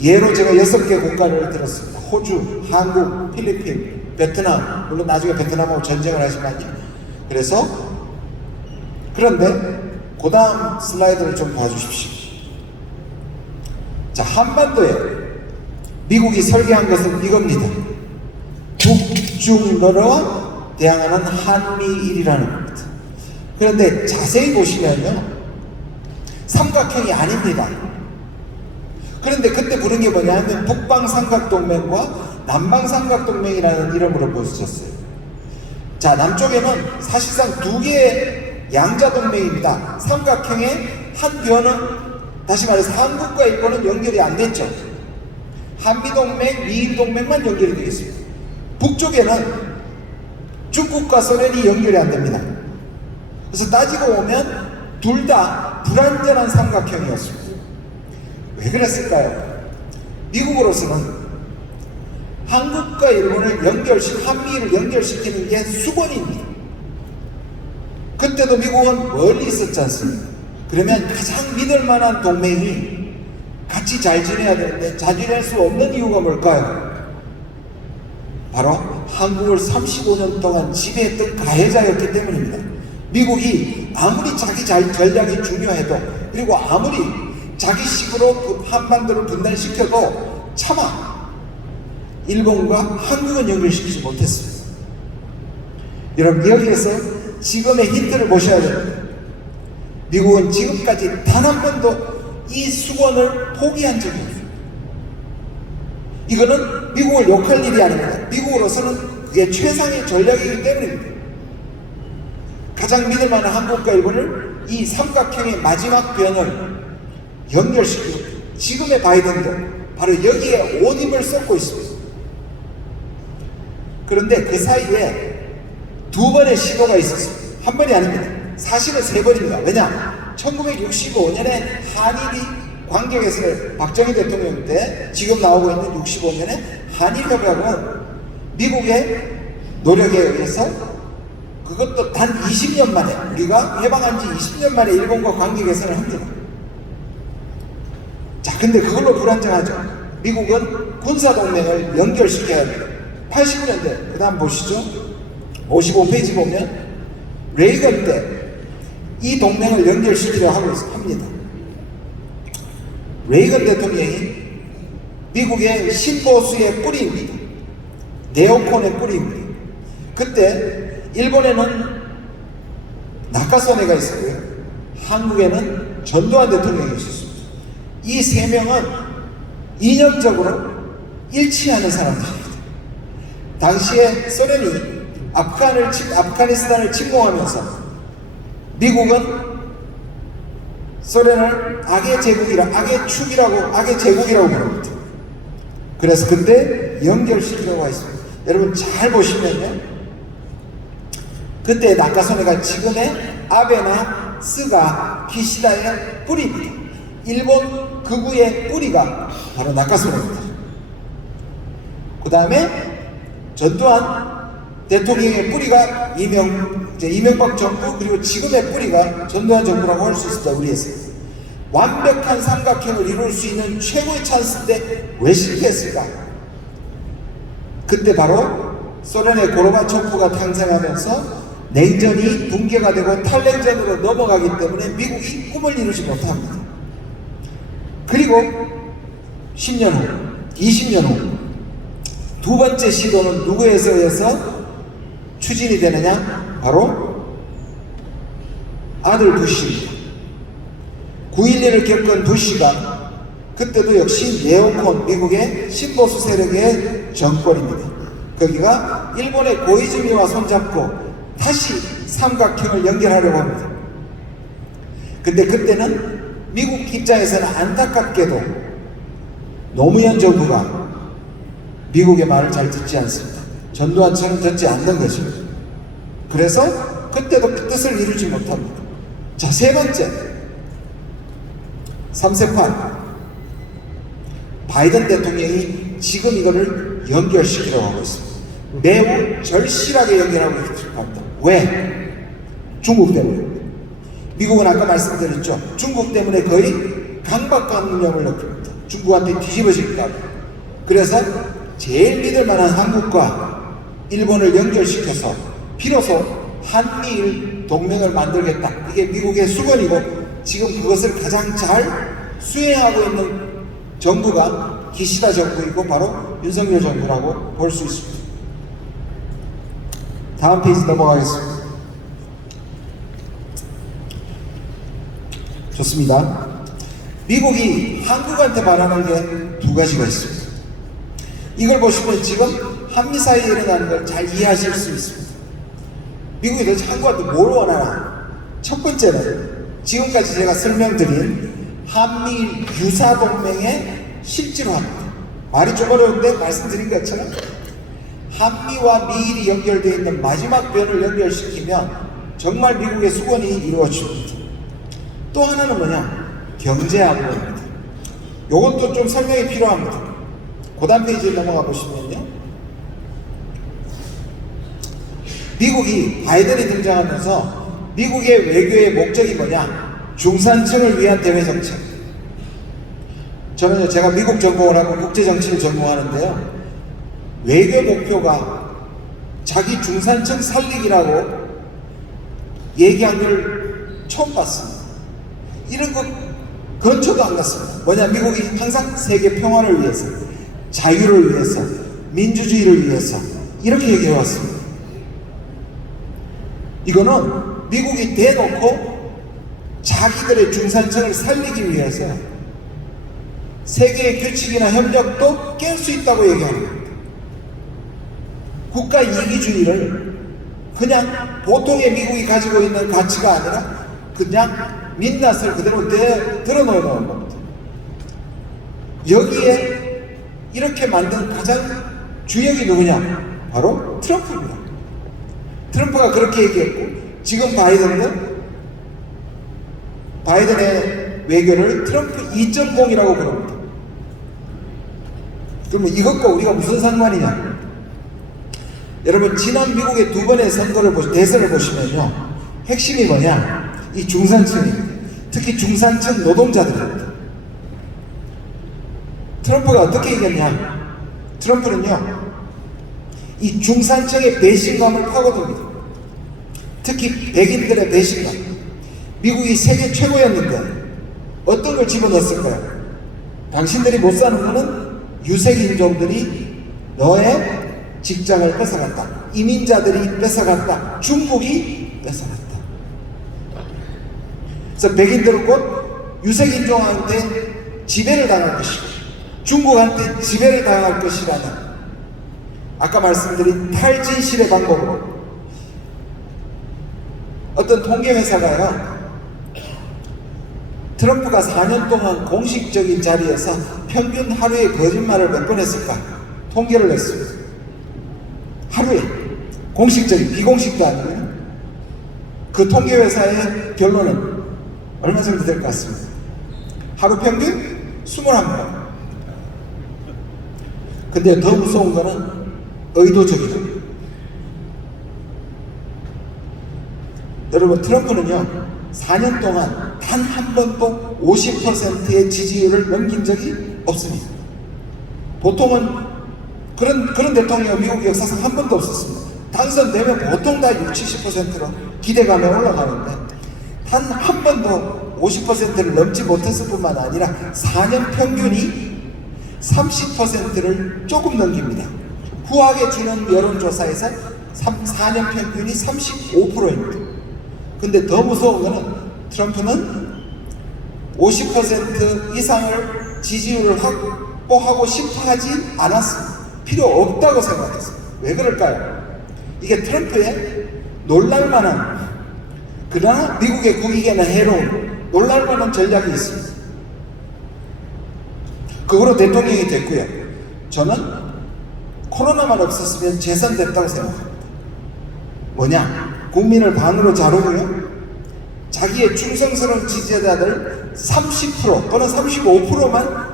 예로 제가 6개 국가를 들었습니다. 호주, 한국, 필리핀, 베트남, 물론 나중에 베트남하고 전쟁을 하지만요. 그래서 그런데 그 다음 슬라이드를 좀 봐주십시오. 자, 한반도에 미국이 설계한 것은 이겁니다. 북중러와 대항하는 한미일이라는 겁니다. 그런데 자세히 보시면요, 삼각형이 아닙니다. 그런데 그때 부른 게 뭐냐면 북방삼각동맹과 남방삼각동맹이라는 이름으로 부르셨어요. 자, 남쪽에는 사실상 두 개의 양자동맹입니다. 삼각형의 한 변은, 다시 말해서 한국과 일본은 연결이 안 됐죠. 한미동맹, 미일동맹만 연결이 되어 있습니다. 북쪽에는 중국과 소련이 연결이 안 됩니다. 그래서 따지고 보면 둘 다 불완전한 삼각형이었습니다. 왜 그랬을까요? 미국으로서는 한국과 일본을 한미를 연결시키는 게 수건입니다. 그때도 미국은 멀리 있었지 않습니까? 그러면 가장 믿을 만한 동맹이 같이 잘 지내야 되는데 잘 지낼 수 없는 이유가 뭘까요? 바로 한국을 35년 동안 지배했던 가해자였기 때문입니다. 미국이 아무리 자기 전략이 중요해도, 그리고 아무리 자기식으로 한반도를 분단시켜도 차마 일본과 한국은 연결시키지 못했습니다. 여러분, 여기에서 지금의 힌트를 보셔야 됩니다. 미국은 지금까지 단 한 번도 이 수건을 포기한 적이 없습니다. 이거는 미국을 욕할 일이 아닙니다. 미국으로서는 그게 최상의 전략이기 때문입니다. 가장 믿을 만한 한국과 일본을 이 삼각형의 마지막 변을 연결시키고, 지금의 바이든도 바로 여기에 옷 입을 쏟고 있습니다. 그런데 그 사이에 두 번의 시도가 있었습니다. 한 번이 아닙니다. 사실은 세 번입니다. 왜냐? 1965년에 한일이 관계 개선을, 박정희 대통령 때 지금 나오고 있는 65년에 한일협약은 미국의 노력에 의해서, 그것도 단 20년 만에, 우리가 해방한 지 20년 만에 일본과 관계 개선을 합니다. 자, 근데 그걸로 불안정하죠. 미국은 군사동맹을 연결시켜야 합니다. 80년대, 그 다음 보시죠. 55페이지 보면 레이건 때 이 동맹을 연결시키려 하고 합니다. 레이건 대통령이 미국의 신보수의 뿌리입니다. 네오콘의 뿌리입니다. 그때 일본에는 나카소네가 있었고요, 한국에는 전두환 대통령이 있었습니다. 이 세 명은 이념적으로 일치하는 사람들입니다. 당시에 소련이 아프가니스탄을 침공하면서 미국은 소련을 악의 제국이라고 부릅니다. 그래서 그때 연결시키려고 했습니다. 여러분 잘 보시면요, 그때 나카소네가 지금의 아베나 스가 기시다의 뿌리입니다. 일본 극우의 뿌리가 바로 나카소네입니다. 그 다음에 전두환 대통령의 뿌리가 이명박 정부, 그리고 지금의 뿌리가 전두환 정부라고 할 수 있습니다. 우리에서 완벽한 삼각형을 이룰 수 있는 최고의 찬스인데 왜 실패했을까? 그때 바로 소련의 고르바초프가 탄생하면서 냉전이 붕괴가 되고 탈냉전으로 넘어가기 때문에 미국이 꿈을 이루지 못합니다. 그리고 10년 후, 20년 후 두 번째 시도는 누구에서 해서 추진이 되느냐? 바로 아들 부시입니다. 9.11을 겪은 부시가 그때도 역시 네오콘, 미국의 신보수 세력의 정권입니다. 거기가 일본의 고이즈미와 손잡고 다시 삼각형을 연결하려고 합니다. 근데 그때는 미국 입장에서는 안타깝게도 노무현 정부가 미국의 말을 잘 듣지 않습니다. 전두환처럼 듣지 않는 것입니다. 그래서 그때도 그 뜻을 이루지 못합니다. 자, 세 번째 3세판 바이든 대통령이 지금 이거를 연결시키려고 하고 있습니다. 매우 절실하게 연결하고 있습니다. 왜? 중국 때문에. 미국은 아까 말씀드렸죠. 중국 때문에 거의 강박관념을 느낍니다. 중국한테 뒤집어질까. 그래서 제일 믿을 만한 한국과 일본을 연결시켜서 비로소 한미일 동맹을 만들겠다. 이게 미국의 수건이고 지금 그것을 가장 잘 수행하고 있는 정부가 기시다 정부이고 바로 윤석열 정부라고 볼 수 있습니다. 다음 페이지 넘어가겠습니다. 좋습니다. 미국이 한국한테 말하는 게 두 가지가 있습니다. 이걸 보시면 지금 한미 사이에 일어나는 걸 잘 이해하실 수 있습니다. 미국이 도대체 한국한테 뭘 원하나? 첫 번째는 지금까지 제가 설명드린 한미 유사동맹의 실질화입니다. 말이 좀 어려운데 말씀드린 것처럼 한미와 미일이 연결되어 있는 마지막 변을 연결시키면 정말 미국의 수건이 이루어집니다. 또 하나는 뭐냐? 경제안보입니다. 이것도 좀 설명이 필요합니다. 그 다음 페이지에 넘어가 보시면요. 미국이 바이든이 등장하면서 미국의 외교의 목적이 뭐냐? 중산층을 위한 대외 정책. 저는 제가 미국 전공을 하고 국제정치를 전공하는데요. 외교 목표가 자기 중산층 살리기라고 얘기한 걸 처음 봤습니다. 이런 거 근처도 안 갔습니다. 뭐냐? 미국이 항상 세계 평화를 위해서, 자유를 위해서, 민주주의를 위해서 이렇게 얘기해 왔습니다. 이거는 미국이 대놓고 자기들의 중산층을 살리기 위해서 세계의 규칙이나 협력도 깰 수 있다고 얘기하는 겁니다. 국가 이기주의를 그냥 보통의 미국이 가지고 있는 가치가 아니라 그냥 민낯을 그대로 드러놓는 겁니다. 여기에 이렇게 만든 가장 주역이 누구냐? 바로 트럼프입니다. 트럼프가 그렇게 얘기했고 지금 바이든의 외교를 트럼프 2.0이라고 부릅니다. 그러면 이것과 우리가 무슨 상관이냐? 여러분 지난 미국의 두 번의 대선을 보시면요. 핵심이 뭐냐? 이 중산층입니다. 특히 중산층 노동자들입니다. 트럼프가 어떻게 얘기했냐? 트럼프는요. 이 중산층의 배신감을 파고듭니다. 특히 백인들의 배신감. 미국이 세계 최고였는데 어떤 걸 집어넣었을까요? 당신들이 못 사는 거는 유색인종들이 너의 직장을 뺏어갔다. 이민자들이 뺏어갔다. 중국이 뺏어갔다. 그래서 백인들은 곧 유색인종한테 지배를 당할 것이고 중국한테 지배를 당할 것이라는 아까 말씀드린 탈진실의 방법으로 어떤 통계회사가요 트럼프가 4년 동안 공식적인 자리에서 평균 하루에 거짓말을 몇 번 했을까 통계를 냈습니다. 하루에 공식적인 비공식도 아니고요. 그 통계회사의 결론은 얼마 정도 될 것 같습니다. 하루 평균 21번. 근데 더 무서운 거는 의도적이다. 여러분 트럼프는요 4년 동안 단 한 번도 50%의 지지율을 넘긴 적이 없습니다. 보통은 그런 대통령 미국 역사상 한 번도 없었습니다. 당선되면 보통 다 60, 70%로 기대감에 올라가는데 단 한 번도 50%를 넘지 못했을 뿐만 아니라 4년 평균이 30%를 조금 넘깁니다. 후하게 지는 여론조사에서 4년 평균이 35%입니다. 근데 더 무서운 거는 트럼프는 50% 이상을 지지율을 확보하고 싶어 하지 않았습니다. 필요 없다고 생각했습니다. 왜 그럴까요? 이게 트럼프의 놀랄만한, 그러나 미국의 국익에는 해로운 놀랄만한 전략이 있습니다. 그 후로 대통령이 됐고요. 저는 코로나만 없었으면 재선됐다고 생각합니다. 뭐냐? 국민을 반으로 자르고요. 자기의 충성스러운 지지자들 30% 또는 35%만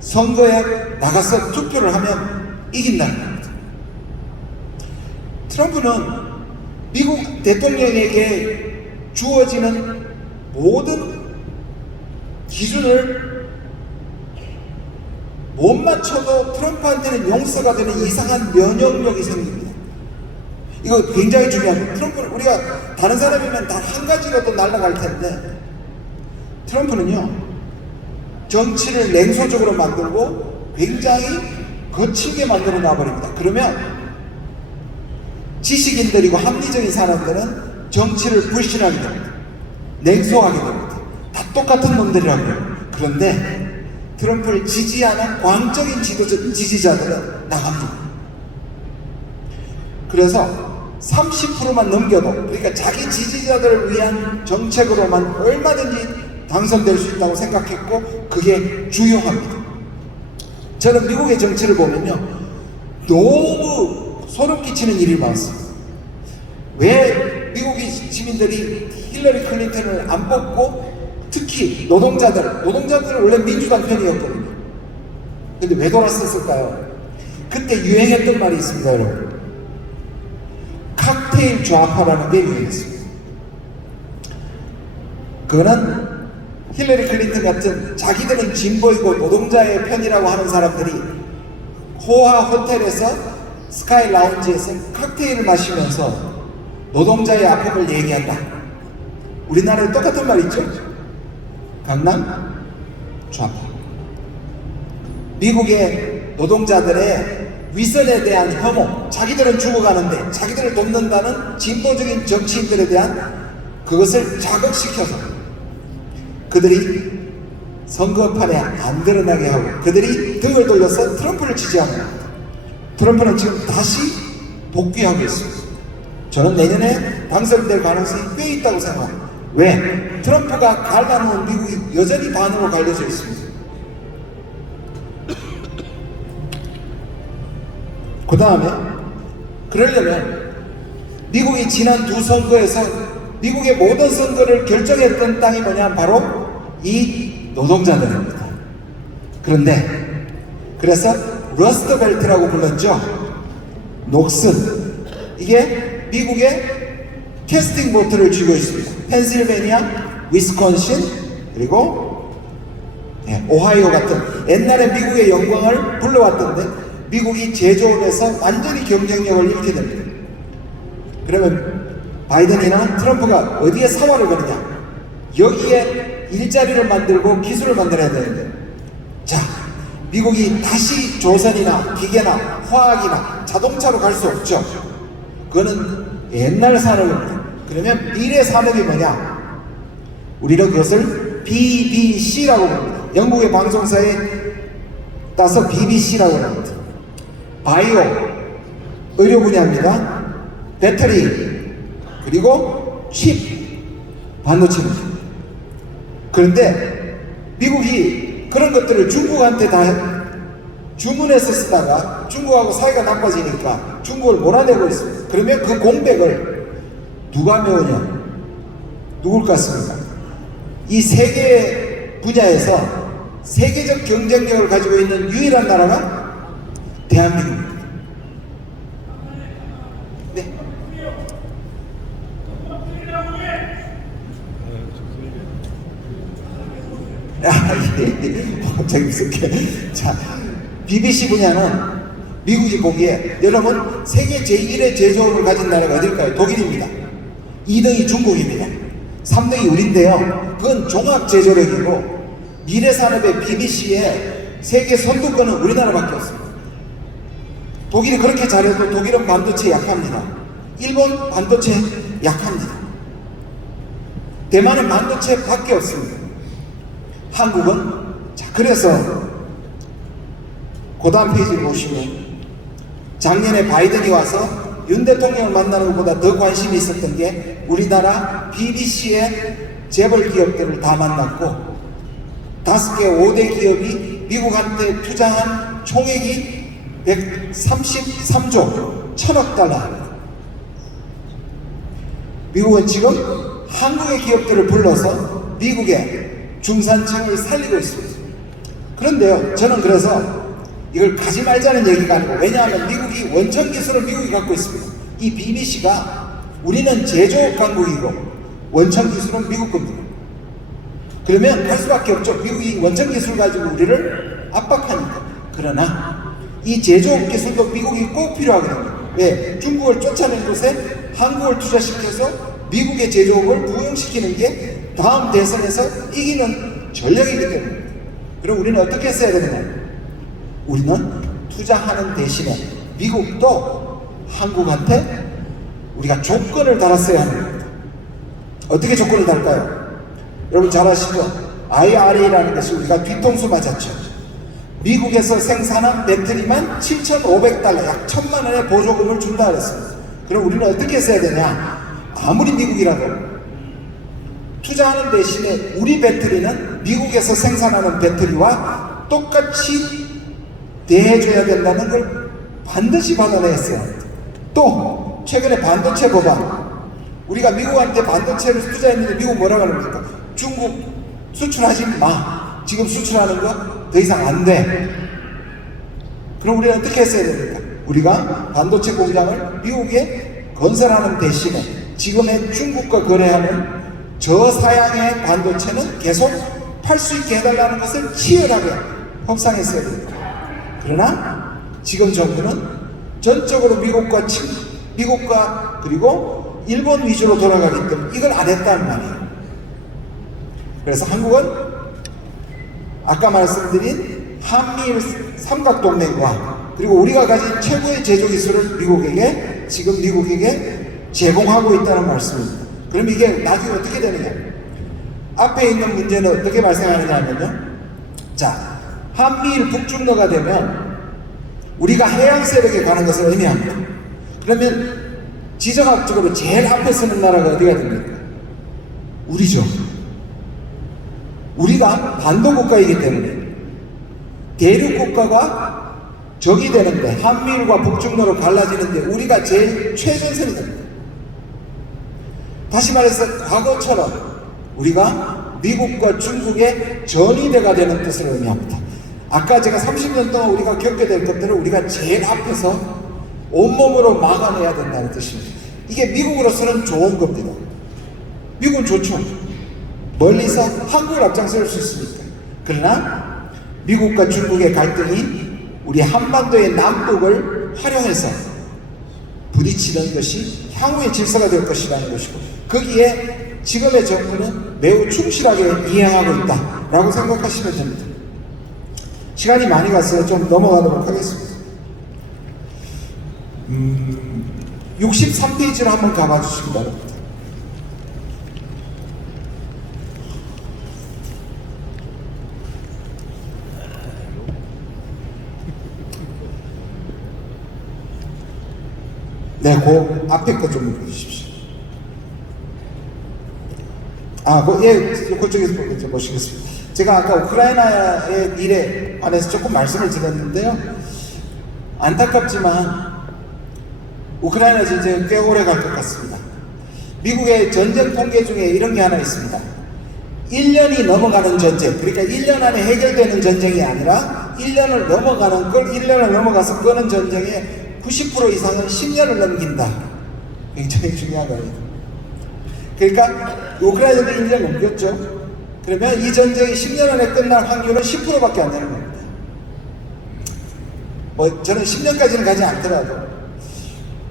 선거에 나가서 투표를 하면 이긴다는 겁니다. 트럼프는 미국 대통령에게 주어지는 모든 기준을 못 맞춰도 트럼프한테는 용서가 되는 이상한 면역력이 생깁니다. 이거 굉장히 중요합니다. 트럼프는 우리가 다른 사람이면 다 한 가지라도 날아갈 텐데 트럼프는요 정치를 냉소적으로 만들고 굉장히 거칠게 만들어 놔버립니다. 그러면 지식인들이고 합리적인 사람들은 정치를 불신하게 됩니다. 냉소하게 됩니다. 다 똑같은 놈들이라고 해요. 그런데 트럼프를 지지하는 광적인 지지자들은 나갑니다. 그래서 30%만 넘겨도, 그러니까 자기 지지자들을 위한 정책으로만 얼마든지 당선될 수 있다고 생각했고 그게 중요합니다. 저는 미국의 정치를 보면요 너무 소름 끼치는 일이 많습니다. 왜 미국의 시민들이 힐러리 클린턴을 안 뽑고 특히 노동자들은 원래 민주당 편이었거든요. 근데 왜 돌았었을까요? 그때 유행했던 말이 있습니다, 여러분. 칵테일 좌파라는 게 유행했습니다. 그거는 힐러리 클린턴 같은 자기들은 진보이고 노동자의 편이라고 하는 사람들이 호화 호텔에서 스카이 라운지에서 칵테일을 마시면서 노동자의 아픔을 얘기한다. 우리나라에 똑같은 말 있죠? 강남 좌파. 미국의 노동자들의 위선에 대한 혐오, 자기들은 죽어가는데 자기들을 돕는다는 진보적인 정치인들에 대한 그것을 자극시켜서 그들이 선거판에 안 드러나게 하고 그들이 등을 돌려서 트럼프를 지지합니다. 트럼프는 지금 다시 복귀하고 있습니다. 저는 내년에 당선될 가능성이 꽤 있다고 생각합니다. 왜? 트럼프가 갈라놓은 미국이 여전히 반으로 갈려져 있습니다. 그 다음에 그러려면 미국이 지난 두 선거에서 미국의 모든 선거를 결정했던 땅이 뭐냐? 바로 이 노동자들입니다. 그런데 그래서 러스트벨트라고 불렀죠. 녹슨, 이게 미국의 캐스팅 보트를 쥐고 있습니다. 펜실베니아, 위스콘신, 그리고 오하이오 같은 옛날에 미국의 영광을 불러왔던데 미국이 제조업에서 완전히 경쟁력을 잃게 됩니다. 그러면 바이든이나 트럼프가 어디에 사활을 거느냐? 여기에 일자리를 만들고 기술을 만들어야 되는데, 자, 미국이 다시 조선이나 기계나 화학이나 자동차로 갈 수 없죠. 그거는 옛날 산업입니다. 그러면 미래 산업이 뭐냐? 우리는 그것을 BBC라고 부릅니다. 영국의 방송사에 따서 BBC라고 합니다. 바이오, 의료 분야입니다. 배터리, 그리고 칩, 반도체입니다. 그런데 미국이 그런 것들을 중국한테 다 주문해서 쓰다가 중국하고 사이가 나빠지니까 중국을 몰아내고 있습니다. 그러면 그 공백을 누가 메우냐? 누굴 같습니까? 이 세계 분야에서 세계적 경쟁력을 가지고 있는 유일한 나라가 대한민국입니다. 네. 아, 예. 갑자기 무섭게. 자, BBC 분야는 미국이 보기에 여러분 세계 제1의 제조업을 가진 나라가 어딜까요? 독일입니다. 2등이 중국입니다. 3등이 우리인데요. 그건 종합 제조력이고 미래산업의 BBC에 세계 선두권은 우리나라밖에 없습니다. 독일이 그렇게 잘해도 독일은 반도체 약합니다. 일본 반도체 약합니다. 대만은 반도체 밖에 없습니다. 한국은 자 그래서 그 다음 페이지를 보시면 작년에 바이든이 와서 윤 대통령을 만나는 것보다 더 관심이 있었던 게 우리나라 BBC의 재벌 기업들을 다 만났고 5개 5대 기업이 미국한테 투자한 총액이 133조 1000억 달러입니다. 미국은 지금 한국의 기업들을 불러서 미국의 중산층을 살리고 있습니다. 그런데요, 저는 그래서 이걸 가지 말자는 얘기가 아니고, 왜냐하면 미국이 원천 기술을 미국이 갖고 있습니다. 이 BBC가 우리는 제조업 강국이고 원천 기술은 미국 겁니다. 그러면 할 수밖에 없죠. 미국이 원천 기술 가지고 우리를 압박하니까. 그러나 이 제조업 기술도 미국이 꼭 필요하거든요. 왜? 중국을 쫓아낸 곳에 한국을 투자시켜서 미국의 제조업을 부흥시키는 게 다음 대선에서 이기는 전략이기 때문에. 그럼 우리는 어떻게 했어야 되느냐? 우리는 투자하는 대신에 미국도 한국한테 우리가 조건을 달았어야 합니다. 어떻게 조건을 달까요? 여러분 잘 아시죠? IRA라는 것이 우리가 뒤통수 맞았죠. 미국에서 생산한 배터리만 7,500달러, 약 1,000만 원의 보조금을 준다 그랬습니다. 그럼 우리는 어떻게 했어야 되냐? 아무리 미국이라도 투자하는 대신에 우리 배터리는 미국에서 생산하는 배터리와 똑같이 대해줘야 된다는 걸 반드시 받아냈어야 합니다. 또 최근에 반도체 법안, 우리가 미국한테 반도체를 투자했는데 미국 뭐라고 합니까? 중국 수출하지 마. 지금 수출하는 거 더 이상 안 돼. 그럼 우리는 어떻게 했어야 됩니까? 우리가 반도체 공장을 미국에 건설하는 대신에 지금의 중국과 거래하는 저사양의 반도체는 계속 팔 수 있게 해달라는 것을 치열하게 협상했어야 됩니다. 그러나 지금 정부는 전적으로 미국과 그리고 일본 위주로 돌아가기 때문에 이걸 안 했단 말이에요. 그래서 한국은 아까 말씀드린 한미일 삼각동맹과 그리고 우리가 가진 최고의 제조기술을 미국에게 제공하고 있다는 말씀입니다. 그럼 이게 나중에 어떻게 되느냐? 앞에 있는 문제는 어떻게 발생하느냐 하면요, 자, 한미일 북중로가 되면 우리가 해양 세력에 가는 것을 의미합니다. 그러면 지정학적으로 제일 앞에 서는 나라가 어디가 됩니까? 우리죠. 우리가 반도국가이기 때문에 대륙국가가 적이 되는데, 한미일과 북중로로 갈라지는데 우리가 제일 최전선이 됩니다. 다시 말해서 과거처럼 우리가 미국과 중국의 전위대가 되는 뜻을 의미합니다. 아까 제가 30년 동안 우리가 겪게 될 것들을 우리가 제일 앞에서 온몸으로 막아내야 된다는 뜻입니다. 이게 미국으로서는 좋은 겁니다. 미국은 좋죠. 멀리서 한국을 앞장설 수 있으니까. 그러나 미국과 중국의 갈등이 우리 한반도의 남북을 활용해서 부딪히는 것이 향후의 질서가 될 것이라는 것이고, 거기에 지금의 정부는 매우 충실하게 이행하고 있다라고 생각하시면 됩니다. 시간이 많이 갔어요. 좀 넘어가도록 하겠습니다. 63페이지를 한번 가봐 주시기 바랍니다. 네, 그 앞에 거 좀 보십시오. 그쪽에서 보시겠습니다. 제가 아까 우크라이나의 일에 관해서 조금 말씀을 드렸는데요. 안타깝지만 우크라이나 전쟁은 꽤 오래 갈 것 같습니다. 미국의 전쟁 통계 중에 이런 게 하나 있습니다. 1년이 넘어가는 전쟁, 그러니까 1년 안에 해결되는 전쟁이 아니라 1년을 넘어가서 끄는 전쟁의 90% 이상은 10년을 넘긴다. 굉장히 중요한 거예요. 그러니까 우크라이나 전쟁이 1년 넘겼죠. 그러면 이 전쟁이 10년 안에 끝날 확률은 10%밖에 안 되는 겁니다. 뭐 저는 10년까지는 가지 않더라도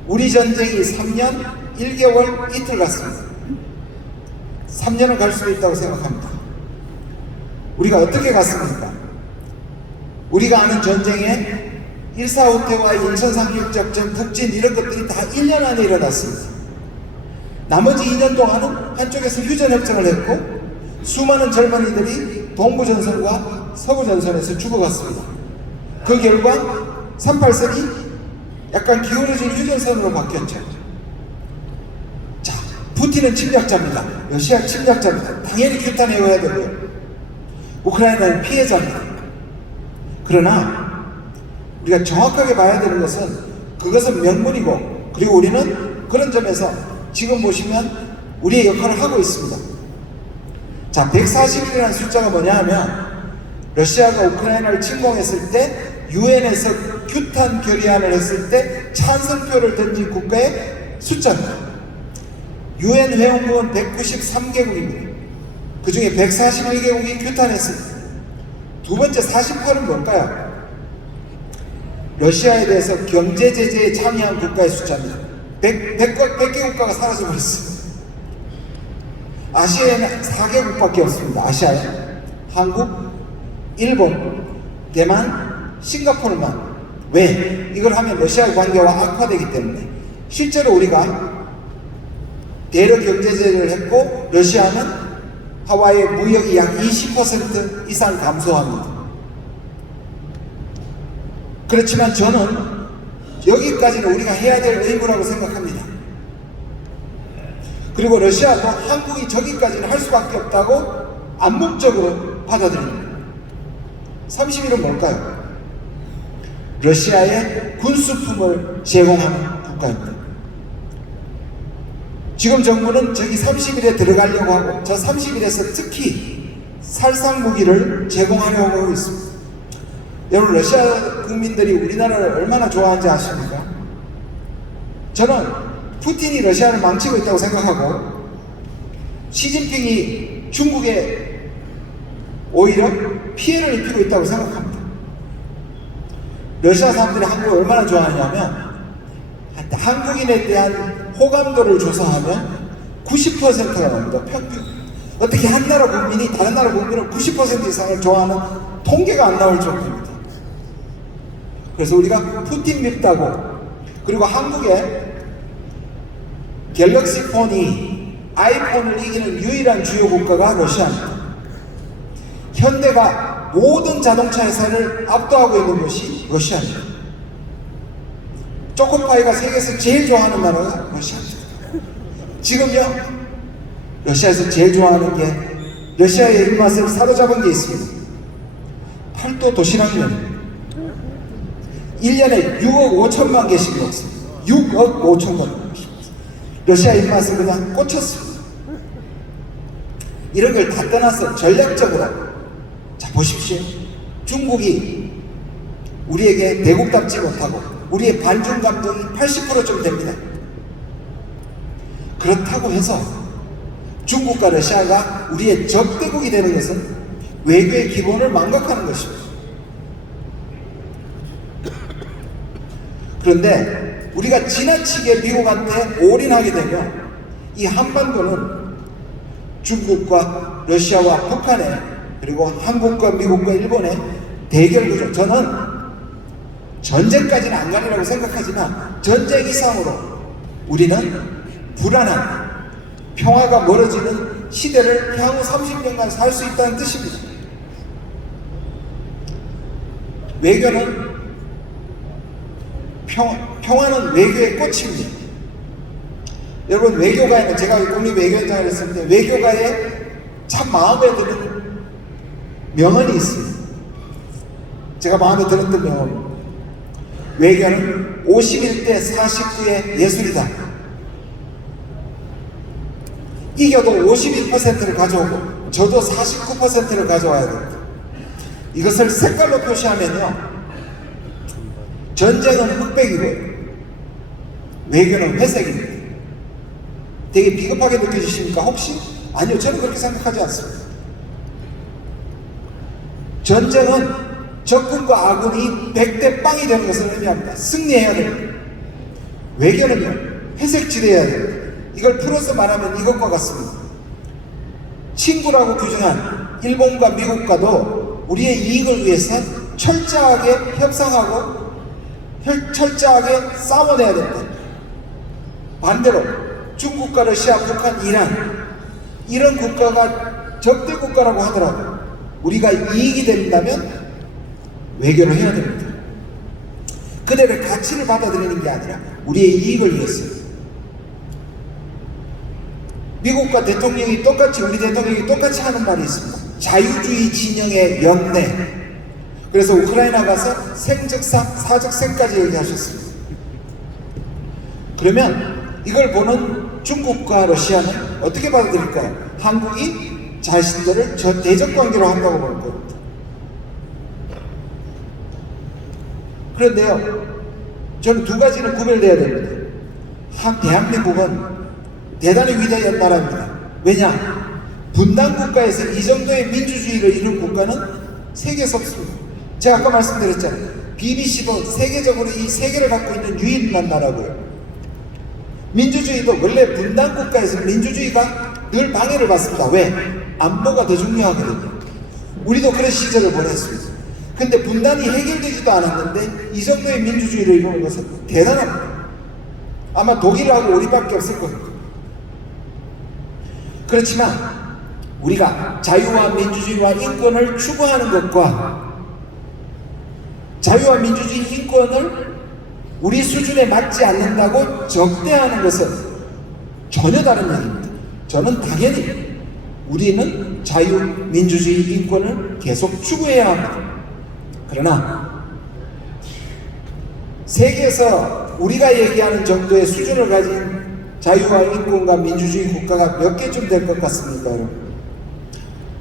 우리 전쟁이 3년 1개월 이틀 갔습니다. 3년은 갈 수도 있다고 생각합니다. 우리가 어떻게 갔습니까? 우리가 아는 전쟁에 1.4호태와 인천상륙작전, 북진 이런 것들이 다 1년 안에 일어났습니다. 나머지 2년 동안은 한쪽에서 휴전협정을 했고 수많은 젊은이들이 동부전선과 서부전선에서 죽어갔습니다. 그 결과 38선이 약간 기울어진 휴전선으로 바뀌었죠. 자, 푸틴은 침략자입니다. 러시아 침략자입니다. 당연히 규탄해야 되고요. 우크라이나는 피해자입니다. 그러나 우리가 정확하게 봐야 되는 것은 그것은 명분이고, 그리고 우리는 그런 점에서 지금 보시면 우리의 역할을 하고 있습니다. 자, 140일이라는 숫자가 뭐냐 하면 러시아가 우크라이나를 침공했을 때 유엔에서 규탄 결의안을 했을 때 찬성표를 던진 국가의 숫자입니다. 유엔 회원국은 193개국입니다. 그 중에 141개국이 규탄했습니다. 두 번째 48은 뭘까요? 러시아에 대해서 경제 제재에 참여한 국가의 숫자입니다. 100개 국가가 사라져버렸습니다. 아시아에는 4개국밖에 없습니다. 아시아에 한국, 일본, 대만, 싱가포르만. 왜? 이걸 하면 러시아의 관계와 악화되기 때문에. 실제로 우리가 대러 경제 제재를 했고 러시아는 하와이의 무역이 약 20% 이상 감소합니다. 그렇지만 저는 여기까지는 우리가 해야 될 의무라고 생각합니다. 그리고 러시아도 한국이 저기까지는 할 수밖에 없다고 암묵적으로 받아들입니다. 30일은 뭘까요? 러시아의 군수품을 제공하는 국가입니다. 지금 정부는 저기 30일에 들어가려고 하고 저 30일에서 특히 살상무기를 제공하려고 하고 있습니다. 여러분, 러시아 국민들이 우리나라를 얼마나 좋아하는지 아십니까? 저는 푸틴이 러시아를 망치고 있다고 생각하고 시진핑이 중국에 오히려 피해를 입히고 있다고 생각합니다. 러시아 사람들이 한국을 얼마나 좋아하냐면 한국인에 대한 호감도를 조사하면 90%가 넘습니다. 평균. 어떻게 한 나라 국민이 다른 나라 국민을 90% 이상을 좋아하는 통계가 안 나올 정도입니다. 그래서 우리가 푸틴 밉다고, 그리고 한국의 갤럭시 폰이 아이폰을 이기는 유일한 주요 국가가 러시아입니다. 현대가 모든 자동차 회사를 압도하고 있는 것이 러시아입니다. 초코파이가 세계에서 제일 좋아하는 나라가 러시아입니다. 지금요, 러시아에서 제일 좋아하는 게 러시아의 입맛을 사로잡은 게 있습니다. 팔도 도시락면 1년에 6억 5천만 개씩 먹습니다. 6억 5천만 개씩. 러시아 입맛을 그냥 꽂혔습니다. 이런 걸 다 떠나서 전략적으로, 자 보십시오. 중국이 우리에게 대국답지 못하고 우리의 반중 감정이 80%좀 됩니다. 그렇다고 해서 중국과 러시아가 우리의 적대국이 되는 것은 외교의 기본을 망각하는 것입니다. 그런데 우리가 지나치게 미국한테 올인하게 되면 이 한반도는 중국과 러시아와 북한의, 그리고 한국과 미국과 일본의 대결구조. 저는 전쟁까지는 안 가리라고 생각하지만 전쟁 이상으로 우리는 불안한, 평화가 멀어지는 시대를 향후 30년간 살 수 있다는 뜻입니다. 외교는 평화는 외교의 꽃입니다. 여러분, 외교가에는, 제가 국립외교원장을 했을 때 외교가에 참 마음에 드는 명언이 있습니다. 제가 마음에 들었던 명언, 외교는 51대 49의 예술이다. 이겨도 51%를 가져오고 저도 49%를 가져와야 됩니다. 이것을 색깔로 표시하면요, 전쟁은 흑백이고요, 외교는 회색입니다. 되게 비겁하게 느껴지십니까 혹시? 아니요, 저는 그렇게 생각하지 않습니다. 전쟁은 적군과 아군이 100대 빵이 되는 것을 의미합니다. 승리해야 됩니다. 외교는요, 회색지대해야 됩니다. 이걸 풀어서 말하면 이것과 같습니다. 친구라고 규정한 일본과 미국과도 우리의 이익을 위해서 철저하게 협상하고 철저하게 싸워내야 된다. 반대로 중국과 러시아, 북한, 이란 이런 국가가 적대 국가라고 하더라도 우리가 이익이 된다면 외교를 해야 됩니다. 그들의 가치를 받아들이는 게 아니라 우리의 이익을 위해서. 미국과 대통령이 똑같이, 우리 대통령이 똑같이 하는 말이 있습니다. 자유주의 진영의 연내. 그래서 우크라이나 가서 생적상, 사적생까지 얘기하셨습니다. 그러면 이걸 보는 중국과 러시아는 어떻게 받아들일까요? 한국이 자신들을 대적 관계로 한다고 보는 겁니다. 그런데요, 저는 두 가지는 구별돼야 됩니다. 대한민국은 대단히 위대한 나라입니다. 왜냐? 분단 국가에서 이 정도의 민주주의를 이룬 국가는 세계에서 없습니다. 제가 아까 말씀드렸잖아요. BBC도 세계적으로 이 세계를 갖고 있는 유일한 나라고요. 민주주의도 원래 분단 국가에서 민주주의가 늘 방해를 받습니다. 왜? 안보가 더 중요하거든요. 우리도 그런 시절을 보냈습니다. 근데 분단이 해결되지도 않았는데 이 정도의 민주주의를 이루는 것은 대단합니다. 아마 독일하고 우리밖에 없을 겁니다. 그렇지만 우리가 자유와 민주주의와 인권을 추구하는 것과 자유와 민주주의, 인권을 우리 수준에 맞지 않는다고 적대하는 것은 전혀 다른 얘기입니다. 저는 당연히 우리는 자유, 민주주의, 인권을 계속 추구해야 합니다. 그러나 세계에서 우리가 얘기하는 정도의 수준을 가진 자유와 인권과 민주주의 국가가 몇 개쯤 될 것 같습니까, 여러분?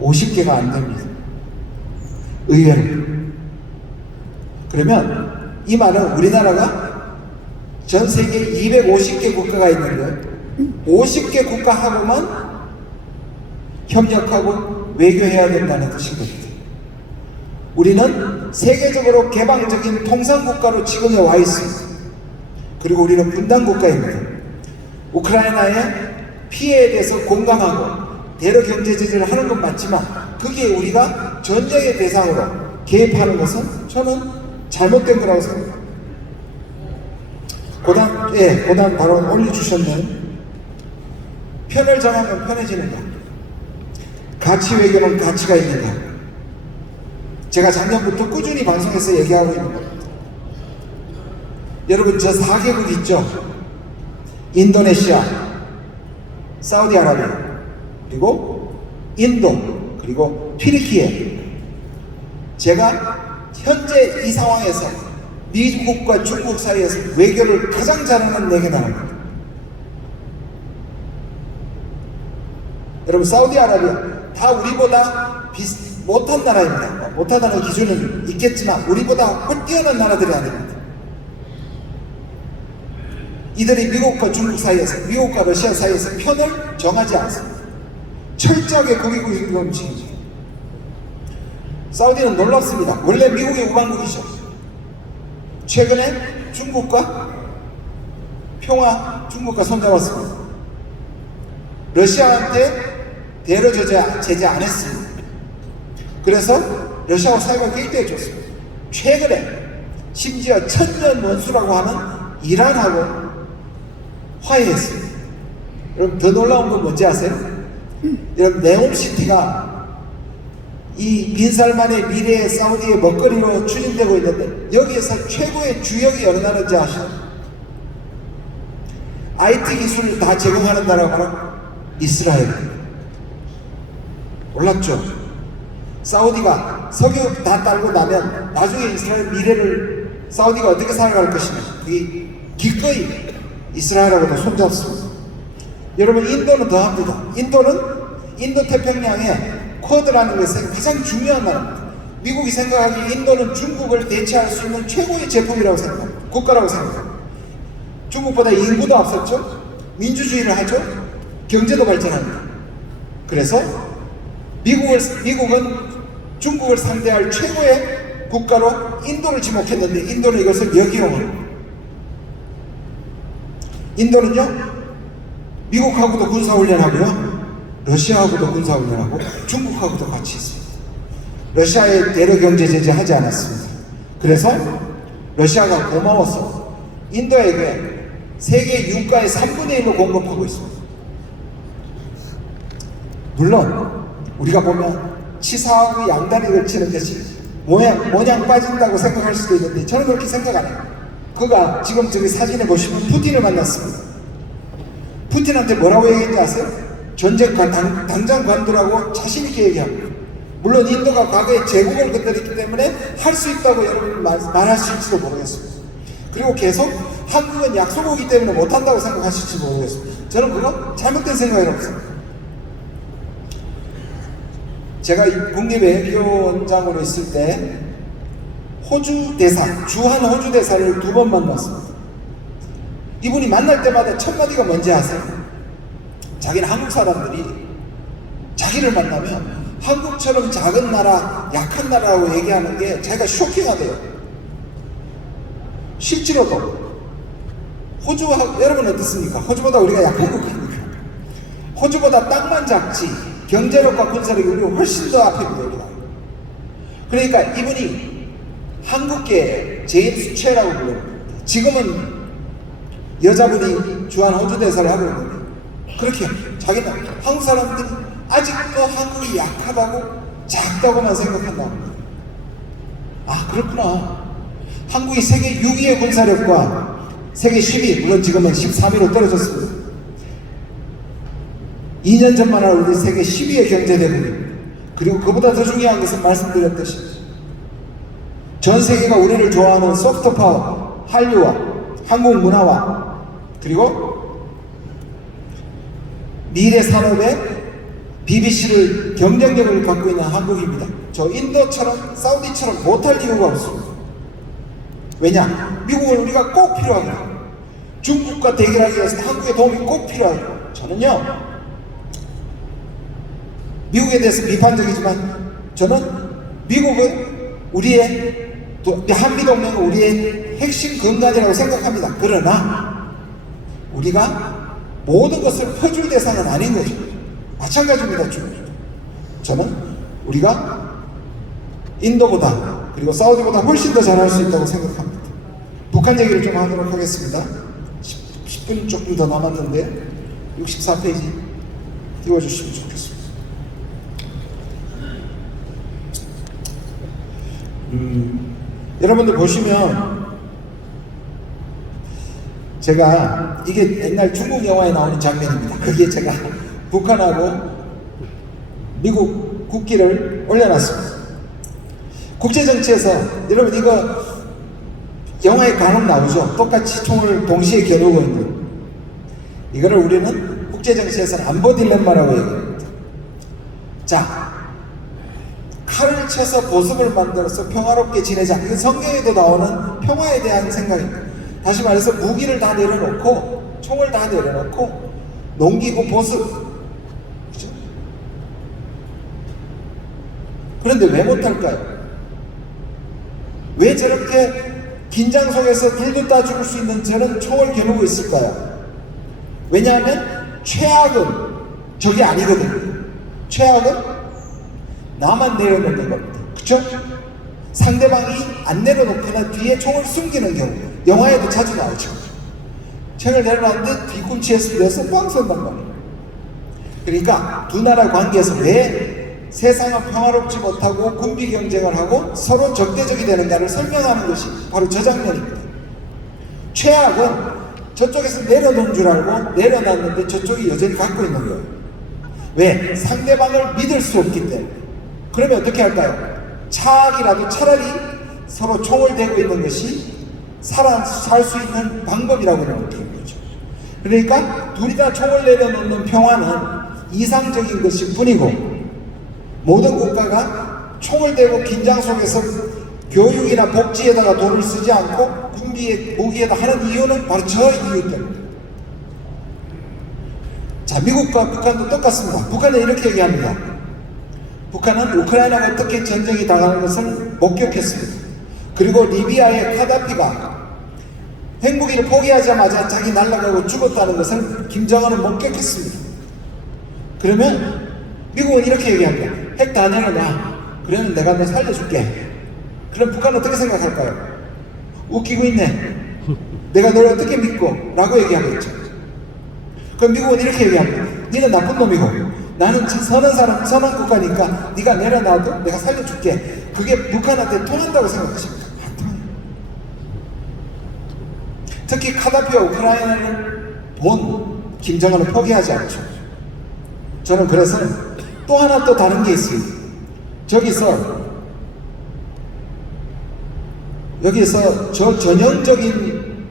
50개가 안 됩니다. 의외로. 그러면 이 말은 우리나라가 전 세계 250개 국가가 있는데 50개 국가하고만 협력하고 외교해야 된다는 뜻인 겁니다. 우리는 세계적으로 개방적인 통상국가로 지금에 와 있습니다. 그리고 우리는 분단국가입니다. 우크라이나의 피해에 대해서 공감하고 대러 경제 제재를 하는 건 맞지만 거기에 우리가 전쟁의 대상으로 개입하는 것은 저는 잘못된 거라고 생각합니다. 고단 바로 올려주셨네요. 편을 정하면 편해지는가? 가치 외교는 가치가 있는가? 제가 작년부터 꾸준히 방송에서 얘기하고 있는 겁니다. 여러분, 저 4개국 있죠? 인도네시아, 사우디아라비아, 그리고 인도, 그리고 튀르키예. 제가 현재 이 상황에서 미국과 중국 사이에서 외교를 가장 잘하는 4개 나라입니다. 여러분, 사우디아라비아 다 우리보다 못한 나라입니다. 못하다는 기준은 있겠지만 우리보다 훨 뛰어난 나라들이 아닙니다. 이들이 미국과 중국 사이에서, 미국과 러시아 사이에서 편을 정하지 않습니다. 철저하게 국익을 움직입니다. 사우디는 놀랍습니다. 원래 미국의 우방국이죠. 최근에 중국과 손잡았습니다. 러시아한테 대러 제재 안 했습니다. 그래서 러시아와 사이가 일대해줬습니다. 최근에 심지어 천년 원수라고 하는 이란하고 화해했습니다. 여러분, 더 놀라운 건 뭔지 아세요? 여러분, 네옴시티가 이 빈살만의 미래의 사우디의 먹거리로 추진되고 있는데 여기에서 최고의 주역이 어느 나라인지 아시나요? IT 기술을 다 제공하는 나라가 바로 이스라엘입니다. 몰랐죠? 사우디가 석유 다 딸고 나면 나중에 이스라엘 미래를 사우디가 어떻게 살아갈 것이냐, 그게 기꺼이 이스라엘하고도 손잡습니다. 여러분, 인도는 더 합니다. 인도는 인도 태평양의 쿼드라는 것은 가장 중요한 나라입니다. 미국이 생각하기에 인도는 중국을 대체할 수 있는 최고의 제품이라고 생각합니다. 국가라고 생각합니다. 중국보다 인구도 앞섰죠. 민주주의를 하죠. 경제도 발전합니다. 그래서 미국은 중국을 상대할 최고의 국가로 인도를 지목했는데 인도는 이것을 역이용합니다. 인도는요, 미국하고도 군사훈련하고요, 러시아하고도 군사훈련하고 중국하고도 같이 있습니다. 러시아에 대러 경제 제재 하지 않았습니다. 그래서 러시아가 고마워서 인도에게 세계 유가의 3분의 1로 공급하고 있습니다. 물론 우리가 보면 치사하고 양다리를 치는 것이 모양 빠진다고 생각할 수도 있는데 저는 그렇게 생각 안 해요. 그가 지금 저기 사진에 보시면 푸틴을 만났습니다. 푸틴한테 뭐라고 얘기했는지 아세요? 전쟁 당장 관두라고 자신있게 얘기합니다. 물론 인도가 과거에 제국을 건드렸기 때문에 할 수 있다고 여러분 말할 수 있을지도 모르겠습니다. 그리고 계속 한국은 약소국이기 때문에 못한다고 생각하실지 모르겠습니다. 저는 그거 잘못된 생각이 없습니다. 제가 국립외교원장으로 있을 때 호주 대사, 주한 호주 대사를 2번 만났습니다. 이분이 만날 때마다 첫 마디가 뭔지 아세요? 자기는 한국 사람들이 자기를 만나면 한국처럼 작은 나라, 약한 나라라고 얘기하는 게 자기가 쇼킹하대요. 실제로도 호주와 여러분 어떻습니까? 호주보다 우리가 약한 국가입니까? 호주보다 땅만 작지 경제력과 군사력이 우리가 훨씬 더 앞입니다. 우리가. 그러니까 이분이 한국계 제임스 최라고 불러요. 지금은 여자분이 주한 호주 대사를 하고 있는데 그렇게 자기는 한국 사람들이 아직도 한국이 약하다고 작다고만 생각한다고. 아, 그렇구나. 한국이 세계 6위의 군사력과 세계 10위, 물론 지금은 13위로 떨어졌습니다. 2년 전만 하고 우리 세계 10위의 경제대국입니다. 그리고 그보다 더 중요한 것은 말씀드렸듯이 전 세계가 우리를 좋아하는 소프트파워, 한류와 한국 문화와 그리고 미래 산업의 BBC를 경쟁력을 갖고 있는 한국입니다. 저 인도처럼 사우디처럼 못할 이유가 없습니다. 왜냐? 미국은 우리가 꼭 필요하거든요. 중국과 대결하기 위해서 한국의 도움이 꼭 필요하거든요. 저는요, 미국에 대해서 비판적이지만 저는 미국은 우리의 한미동맹은 우리의 핵심 근간이라고 생각합니다. 그러나 우리가 모든 것을 퍼줄 대상은 아닌 거죠. 마찬가지입니다. 저는 우리가 인도보다 그리고 사우디보다 훨씬 더 잘할 수 있다고 생각합니다. 북한 얘기를 좀 하도록 하겠습니다. 10분 조금 더 남았는데 64페이지 띄워주시면 좋겠습니다. 여러분들 보시면 제가 이게 옛날 중국 영화에 나오는 장면입니다. 그게 제가 북한하고 미국 국기를 올려놨습니다. 국제정치에서 여러분 이거 영화에 간혹 나오죠. 똑같이 총을 동시에 겨누고 있는 이거를 우리는 국제정치에서는 안보 딜레마라고 얘기합니다. 자, 칼을 쳐서 보습을 만들어서 평화롭게 지내자. 이건 성경에도 나오는 평화에 대한 생각입니다. 다시 말해서 무기를 다 내려놓고 총을 다 내려놓고 농기구 보습. 그렇죠? 그런데 왜 못할까요? 왜 저렇게 긴장 속에서 불도 따 죽을 수 있는 저런 총을 겨누고 있을까요? 왜냐하면 최악은 적이 아니거든요. 최악은 나만 내려놓는 겁니다. 그쵸? 상대방이 안 내려놓거나 뒤에 총을 숨기는 경우 영화에도 자주 나오죠. 총을 내려놨는데 뒤꿈치에서 내서 뻥 쏜단 말이에요. 그러니까 두 나라 관계에서 왜 세상은 평화롭지 못하고 군비 경쟁을 하고 서로 적대적이 되는가를 설명하는 것이 바로 저 장면입니다. 최악은 저쪽에서 내려놓은 줄 알고 내려놨는데 저쪽이 여전히 갖고 있는 거예요. 왜? 상대방을 믿을 수 없기 때문에. 그러면 어떻게 할까요? 차악이라도 차라리 서로 총을 대고 있는 것이 살 수 있는 방법이라고 느끼는 거죠. 그러니까 둘이 다 총을 내려놓는 평화는 이상적인 것일 뿐이고 모든 국가가 총을 대고 긴장 속에서 교육이나 복지에다가 돈을 쓰지 않고 군비에 무기에다 하는 이유는 바로 저 이유 때문에. 자, 미국과 북한도 똑같습니다. 북한은 이렇게 얘기합니다. 북한은 우크라이나가 어떻게 전쟁이 당하는 것을 목격했습니다. 그리고 리비아의 카다피가 핵무기를 포기하자마자 자기 날아가고 죽었다는 것을 김정은은 목격했습니다. 그러면 미국은 이렇게 얘기합니다. 핵 다 내려놔. 그러면 내가 너 살려줄게. 그럼 북한은 어떻게 생각할까요? 웃기고 있네. 내가 너를 어떻게 믿고? 라고 얘기하겠죠. 그럼 미국은 이렇게 얘기합니다. 니는 나쁜 놈이고 나는 선한 사람, 선한 국가니까 네가 내려놔도 내가 살려줄게. 그게 북한한테 통한다고 생각하십니까? 안 통해요. 특히 카다피와 우크라이나를 본 김정은은 포기하지 않죠. 저는 그래서 또 하나 또 다른 게 있습니다. 여기서 저 전형적인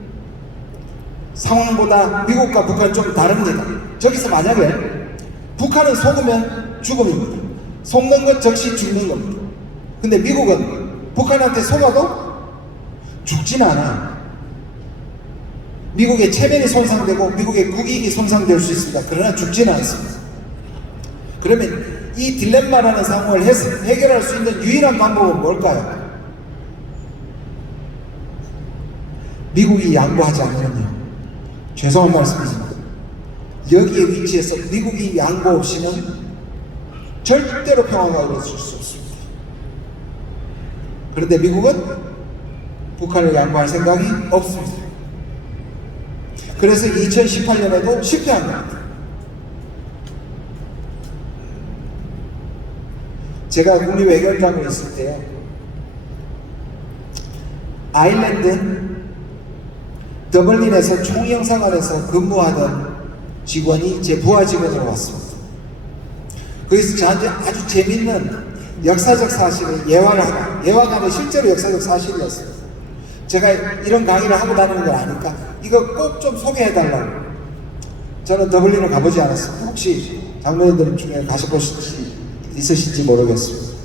상황보다 미국과 북한은 좀 다릅니다. 저기서 만약에 북한은 속으면 죽음입니다. 속는 것 즉시 죽는 겁니다. 근데 미국은 북한한테 속아도 죽진 않아요. 미국의 체면이 손상되고 미국의 국익이 손상될 수 있습니다. 그러나 죽지는 않습니다. 그러면 이 딜레마라는 상황을 해결할 수 있는 유일한 방법은 뭘까요? 미국이 양보하지 않으면요. 죄송한 말씀이지만 여기에 위치해서 미국이 양보 없이는 절대로 평화가 이루어질 수 없습니다. 그런데 미국은 북한을 양보할 생각이 없습니다. 그래서 2018년에도 실패한 겁니다. 제가 국립외교장으로 있을 때요, 아일랜드 더블린에서 총영사관에서 근무하던 직원이 제 부하 직원으로 왔습니다. 거기서 저한테 아주 재밌는 역사적 사실을 예화가는 실제로 역사적 사실이었습니다. 제가 이런 강의를 하고 다니는 걸 아니까 이거 꼭 좀 소개해달라고. 저는 더블린을 가보지 않았습니다. 혹시 장로님들 중에 가셔보실지 있으신지 모르겠습니다.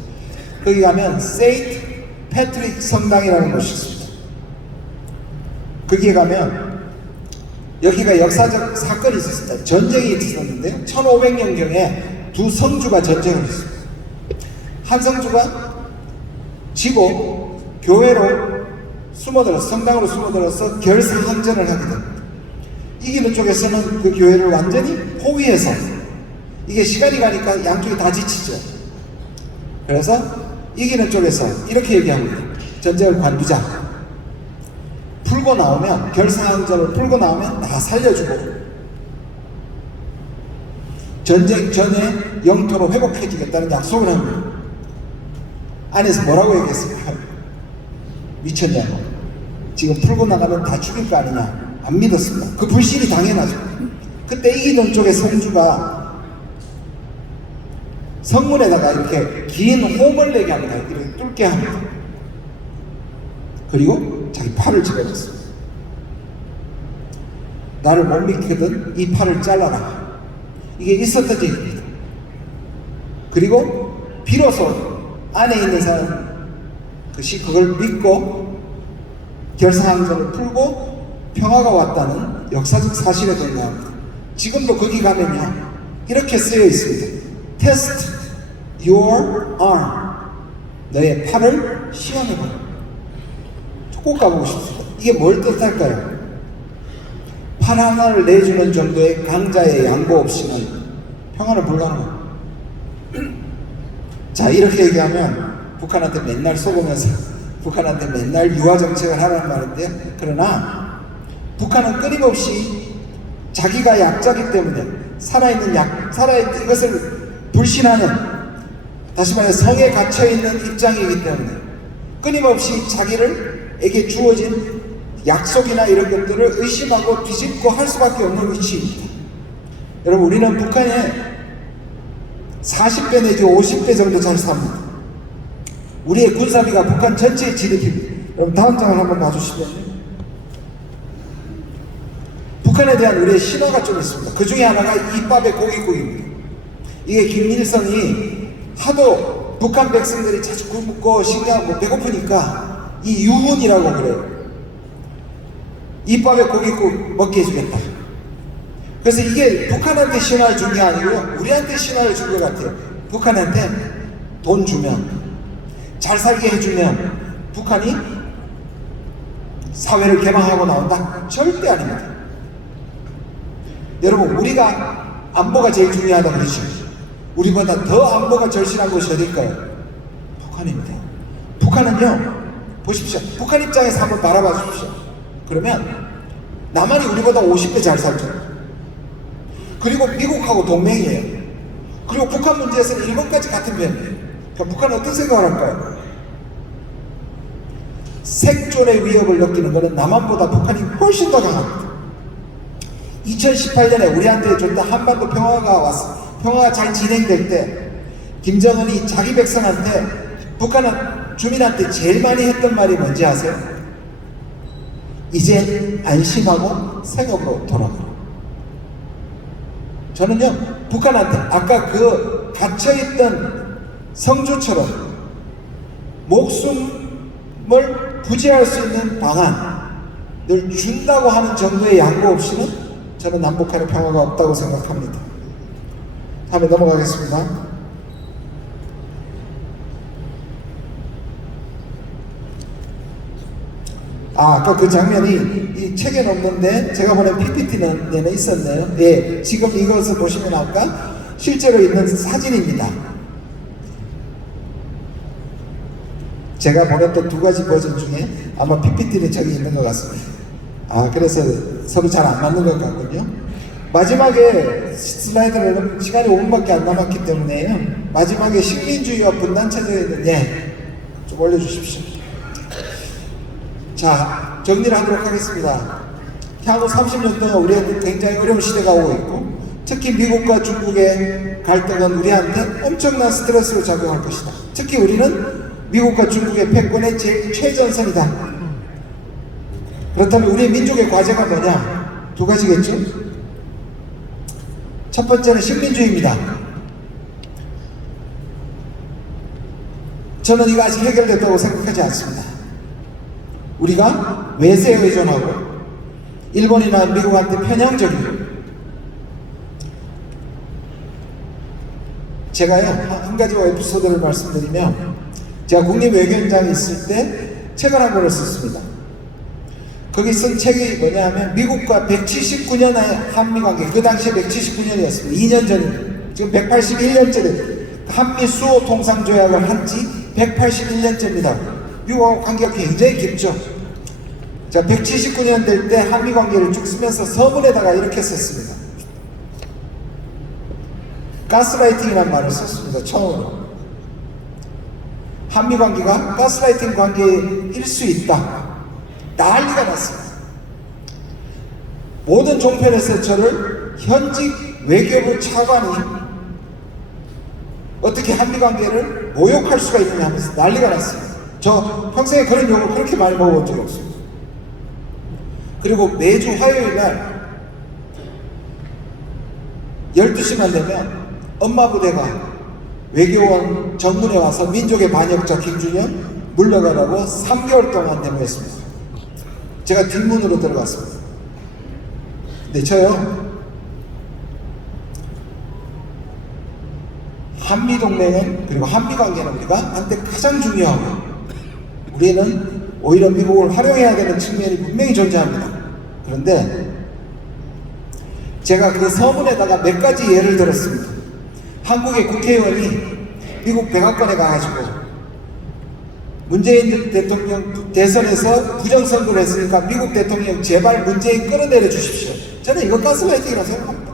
거기 가면 세인트 패트릭 성당이라는 곳이 있습니다. 거기에 가면 여기가 역사적 사건이 있었습니다. 전쟁이 있었는데요. 1500년경에 두 성주가 전쟁을 했습니다. 한 성주가 지고 교회로 숨어들어서, 성당으로 숨어들어서 결사항전을 하게 됩니다. 이기는 쪽에서는 그 교회를 완전히 포위해서, 이게 시간이 가니까 양쪽이 다 지치죠. 그래서 이기는 쪽에서 이렇게 얘기합니다. 전쟁을 관두자. 풀고 나오면, 결사항전을 풀고 나오면 다 살려주고 전쟁 전에 영토로 회복해주겠다는 약속을 합니다. 안에서 뭐라고 얘기했습니까? 미쳤냐고. 지금 풀고 나가면 다 죽일 거 아니냐. 안 믿었습니다. 그 불신이 당연하죠. 그때 이기는 쪽의 성주가 성문에다가 이렇게 긴 홈을 내게 합니다. 이렇게 뚫게 합니다. 그리고 자기 팔을 집어넣습니다. 나를 못 믿거든 이 팔을 잘라라. 이게 있었던 일입니다. 그리고 비로소 안에 있는 사람 그걸 믿고 결사항전을 풀고 평화가 왔다는 역사적 사실에 동의합니다. 지금도 거기 가면요 이렇게 쓰여 있습니다. Test your arm. 너의 팔을 시험해보라. 꼭 가보고 싶습니다. 이게 뭘 뜻할까요? 팔 하나를 내주는 정도의 강자의 양보 없이는 평화는 불가능합니다. 자, 이렇게 얘기하면 북한한테 맨날 속으면서 북한한테 맨날 유화 정책을 하라는 말인데요. 그러나 북한은 끊임없이 자기가 약자기 때문에 살아있는 이것을 불신하는, 다시 말해 성에 갇혀있는 입장이기 때문에 끊임없이 자기에게 주어진 약속이나 이런 것들을 의심하고 뒤집고 할 수밖에 없는 위치입니다. 여러분, 우리는 북한에 40배 내지 50배 정도 잘 삽니다. 우리의 군사비가 북한 전체의 GDP입니다. 여러분, 다음 장을 한번 봐주시면 북한에 대한 우리의 신화가 좀 있습니다. 그 중에 하나가 이밥의 고깃국입니다. 이게 김일성이 하도 북한 백성들이 자주 굶고 식량하고 배고프니까 이 유훈이라고 그래요. 이밥에 고깃국 먹게 해주겠다. 그래서 이게 북한한테 신화를 준 게 아니고요, 우리한테 신화를 준 것 같아요. 북한한테 돈 주면, 잘 살게 해주면 북한이 사회를 개방하고 나온다? 절대 아닙니다. 여러분, 우리가 안보가 제일 중요하다 그러죠. 우리보다 더 안보가 절실한 곳이 어딜까요? 북한입니다. 북한은요, 보십시오. 북한 입장에서 한번 바라봐 주십시오. 그러면 남한이 우리보다 50배 잘 살죠. 그리고 미국하고 동맹이에요. 그리고 북한 문제에서는 일본까지 같은 편이에요. 그럼 북한은 어떤 생각을 할까요? 생존의 위협을 느끼는 것은 남한보다 북한이 훨씬 더 강합니다. 2018년에 우리한테 줬던 한반도 평화가 왔어. 평화가 잘 진행될 때 김정은이 자기 백성한테, 북한 주민한테 제일 많이 했던 말이 뭔지 아세요? 이제 안심하고 생업으로 돌아가라. 저는요, 북한한테 아까 그 갇혀있던 성주처럼 목숨을 부지할 수 있는 방안을 준다고 하는 정도의 양보 없이는 저는 남북한의 평화가 없다고 생각합니다. 다음에 넘어가겠습니다. 아까 그 장면이 이 책에는 없는데 제가 보낸 PPT는 있었네요. 예, 지금 이것을 보시면 아까 실제로 있는 사진입니다. 제가 보냈던 두 가지 버전 중에 아마 PPT는 저기 있는 것 같습니다. 그래서 서로 잘 안 맞는 것 같군요. 마지막에 슬라이드는 시간이 5분밖에 안 남았기 때문에요. 마지막에 식민주의와 분단체제에 대해 좀 올려주십시오. 자, 정리를 하도록 하겠습니다. 향후 30년 동안 우리한테 굉장히 어려운 시대가 오고 있고, 특히 미국과 중국의 갈등은 우리한테 엄청난 스트레스로 작용할 것이다. 특히 우리는 미국과 중국의 패권의 제일 최전선이다. 그렇다면 우리의 민족의 과제가 뭐냐? 두 가지겠죠? 첫 번째는 식민주의입니다. 저는 이거 아직 해결됐다고 생각하지 않습니다. 우리가 외세에 의존하고 일본이나 미국한테 편향적이고, 제가요 한 가지 에피소드를 말씀드리면, 제가 국립외교원장에 있을 때 책을 한 권을 썼습니다. 거기 쓴 책이 뭐냐 하면 미국과 179년의 한미관계, 그 당시에 179년이었습니다. 2년 전입니다. 지금 181년째 한미 수호 통상조약을 한 지 181년째입니다. 미국하고 관계가 굉장히 깊죠. 자, 179년 될 때 한미 관계를 쭉 쓰면서 서문에다가 이렇게 썼습니다. 가스라이팅이라는 말을 썼습니다. 처음으로. 한미 관계가 가스라이팅 관계일 수 있다. 난리가 났습니다. 모든 종편에서 저를 현직 외교부 차관이 어떻게 한미 관계를 모욕할 수가 있느냐 하면서 난리가 났습니다. 저 평생에 그런 욕을 그렇게 많이 먹어본 적이 없습니다. 그리고 매주 화요일 날 12시만 되면 엄마 부대가 외교원 정문에 와서 민족의 반역자 김준현 물러가라고 3개월 동안 데모했습니다. 제가 뒷문으로 들어갔습니다. 근데 저요, 한미동맹은, 그리고 한미관계는 우리가 한때 가장 중요하고, 우리는 오히려 미국을 활용해야 되는 측면이 분명히 존재합니다. 그런데 제가 그 서문에다가 몇 가지 예를 들었습니다. 한국의 국회의원이 미국 백악관에 가가지고 문재인 대통령 대선에서 부정선거를 했으니까 미국 대통령 제발 문재인 끌어내려 주십시오. 저는 이거 가스라이팅이라고 생각합니다.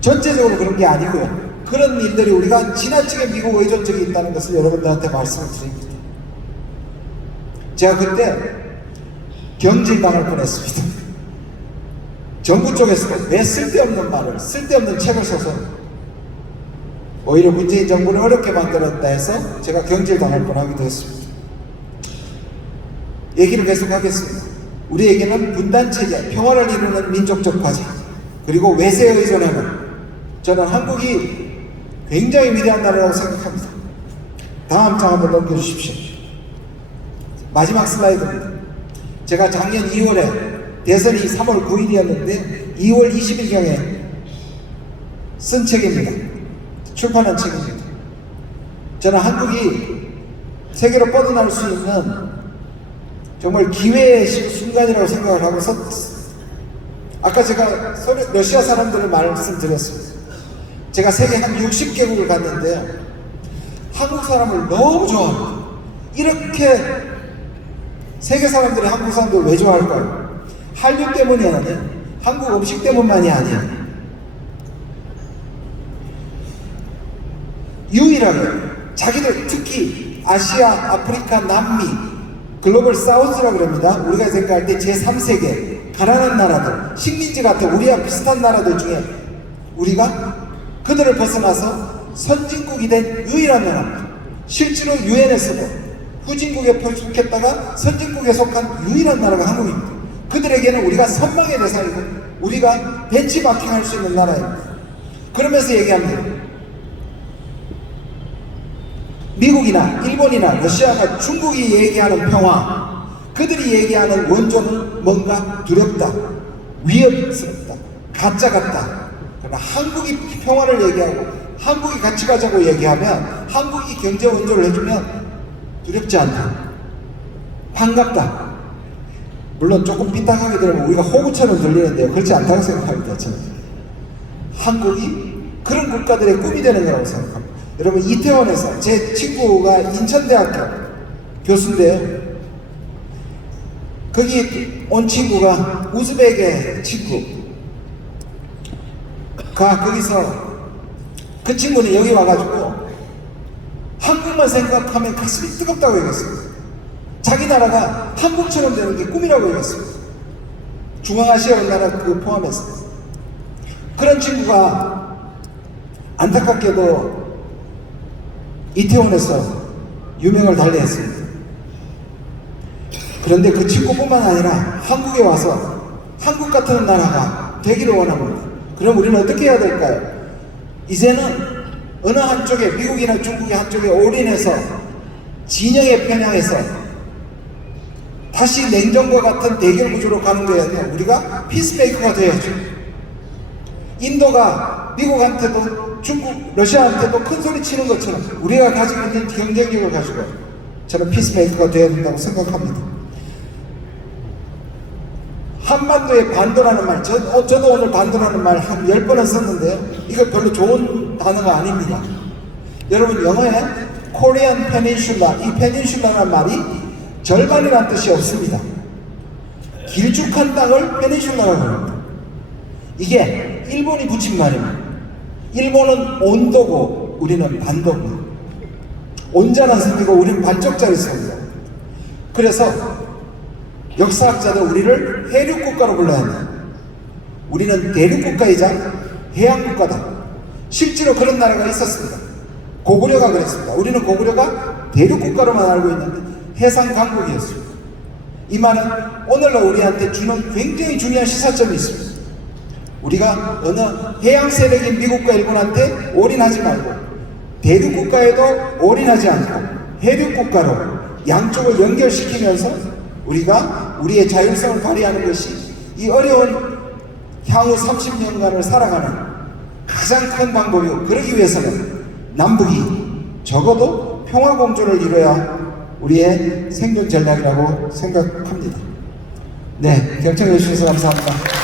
전체적으로 그런 게 아니고요. 그런 일들이 우리가 지나치게 미국 의존적이 있다는 것을 여러분들한테 말씀을 드립니다. 제가 그때 경질당할 뻔했습니다. 정부 쪽에서 왜 쓸데없는 말을, 쓸데없는 책을 써서 오히려 문재인 정부를 어렵게 만들었다 해서 제가 경질당할 뻔하기도 했습니다. 얘기를 계속하겠습니다. 우리에게는 분단체제, 평화를 이루는 민족적 과제, 그리고 외세에 의존하는, 저는 한국이 굉장히 위대한 나라라고 생각합니다. 다음 장 한번 넘겨주십시오. 마지막 슬라이드입니다. 제가 작년 2월에 대선이 3월 9일이었는데 2월 20일경에 쓴 책입니다. 출판한 책입니다. 저는 한국이 세계로 뻗어날 수 있는 정말 기회의 순간이라고 생각을 하고 아까 제가 러시아 사람들을 말씀드렸습니다. 제가 세계 한 60개국을 갔는데요. 한국 사람을 너무 좋아합니다. 이렇게 세계 사람들이 한국 사람들을 왜 좋아할까요? 한류 때문이 아니에요. 한국 음식 때문만이 아니에요. 유일하게 자기들 특히 아시아, 아프리카, 남미 글로벌 사우스라고 그럽니다. 우리가 생각할 때 제3세계 가난한 나라들, 식민지 같은 우리와 비슷한 나라들 중에 우리가 그들을 벗어나서 선진국이 된 유일한 나라입니다. 실제로 유엔에서도 후진국에 속했다가 선진국에 속한 유일한 나라가 한국입니다. 그들에게는 우리가 선망의 대상이고 우리가 벤치마킹할 수 있는 나라입니다. 그러면서 얘기합니다. 미국이나 일본이나 러시아가 중국이 얘기하는 평화, 그들이 얘기하는 원조는 뭔가 두렵다, 위협스럽다, 가짜 같다. 그러나 한국이 평화를 얘기하고 한국이 같이 가자고 얘기하면, 한국이 경제 원조를 해주면 두렵지 않다, 반갑다. 물론 조금 삐딱하게 들으면 우리가 호구처럼 들리는데요, 그렇지 않다고 생각합니다. 저는 한국이 그런 국가들의 꿈이 되는 거라고 생각합니다. 여러분, 이태원에서 제 친구가 인천대학교 교수인데요, 거기 온 친구가 우즈벡의 친구가 거기서, 그 친구는 여기 와가지고 한국만 생각하면 가슴이 뜨겁다고 얘기했어요. 자기 나라가 한국처럼 되는 게 꿈이라고 얘기했어요. 중앙아시아 나라 그 포함해서. 그런 친구가 안타깝게도 이태원에서 유명을 달리했습니다. 그런데 그 친구뿐만 아니라 한국에 와서 한국 같은 나라가 되기를 원합니다. 그럼 우리는 어떻게 해야 될까요? 이제는 어느 한쪽에, 미국이나 중국의 한쪽에 올인해서 진영에 편향해서 다시 냉전과 같은 대결 구조로 가는 게 아니라 우리가 피스메이커가 되어야죠. 인도가 미국한테도 중국, 러시아한테도 큰 소리 치는 것처럼 우리가 가지고 있는 경쟁력을 가지고 저는 피스메이커가 되어야 된다고 생각합니다. 한반도의 반도라는 말, 저도 오늘 반도라는 말 한 10번은 썼는데요, 이거 별로 좋은 단어가 아닙니다. 여러분, 영어에 Korean Peninsula, 이 Peninsula라는 말이 절반이라는 뜻이 없습니다. 길쭉한 땅을 페니슐라라고 합니다. 이게 일본이 붙인 말입니다. 일본은 온도고 우리는 반도입니다. 온자란 섬이고 우리는 반쪽짜리 섬입니다. 그래서 역사학자들 우리를 해륙국가로 불러야 합니다. 우리는 대륙국가이자 해양국가다. 실제로 그런 나라가 있었습니다. 고구려가 그랬습니다. 우리는 고구려가 대륙국가로만 알고 있는데 해상 강국이었습니다. 이 말은 오늘날 우리한테 주는 굉장히 중요한 시사점이 있습니다. 우리가 어느 해양 세력인 미국과 일본한테 올인하지 말고 대륙국가에도 올인하지 않고 해륙국가로 양쪽을 연결시키면서 우리가 우리의 자율성을 발휘하는 것이 이 어려운 향후 30년간을 살아가는 가장 큰 방법이고, 그러기 위해서는 남북이 적어도 평화공조를 이뤄야 우리의 생존 전략이라고 생각합니다. 네, 경청해 주셔서 감사합니다.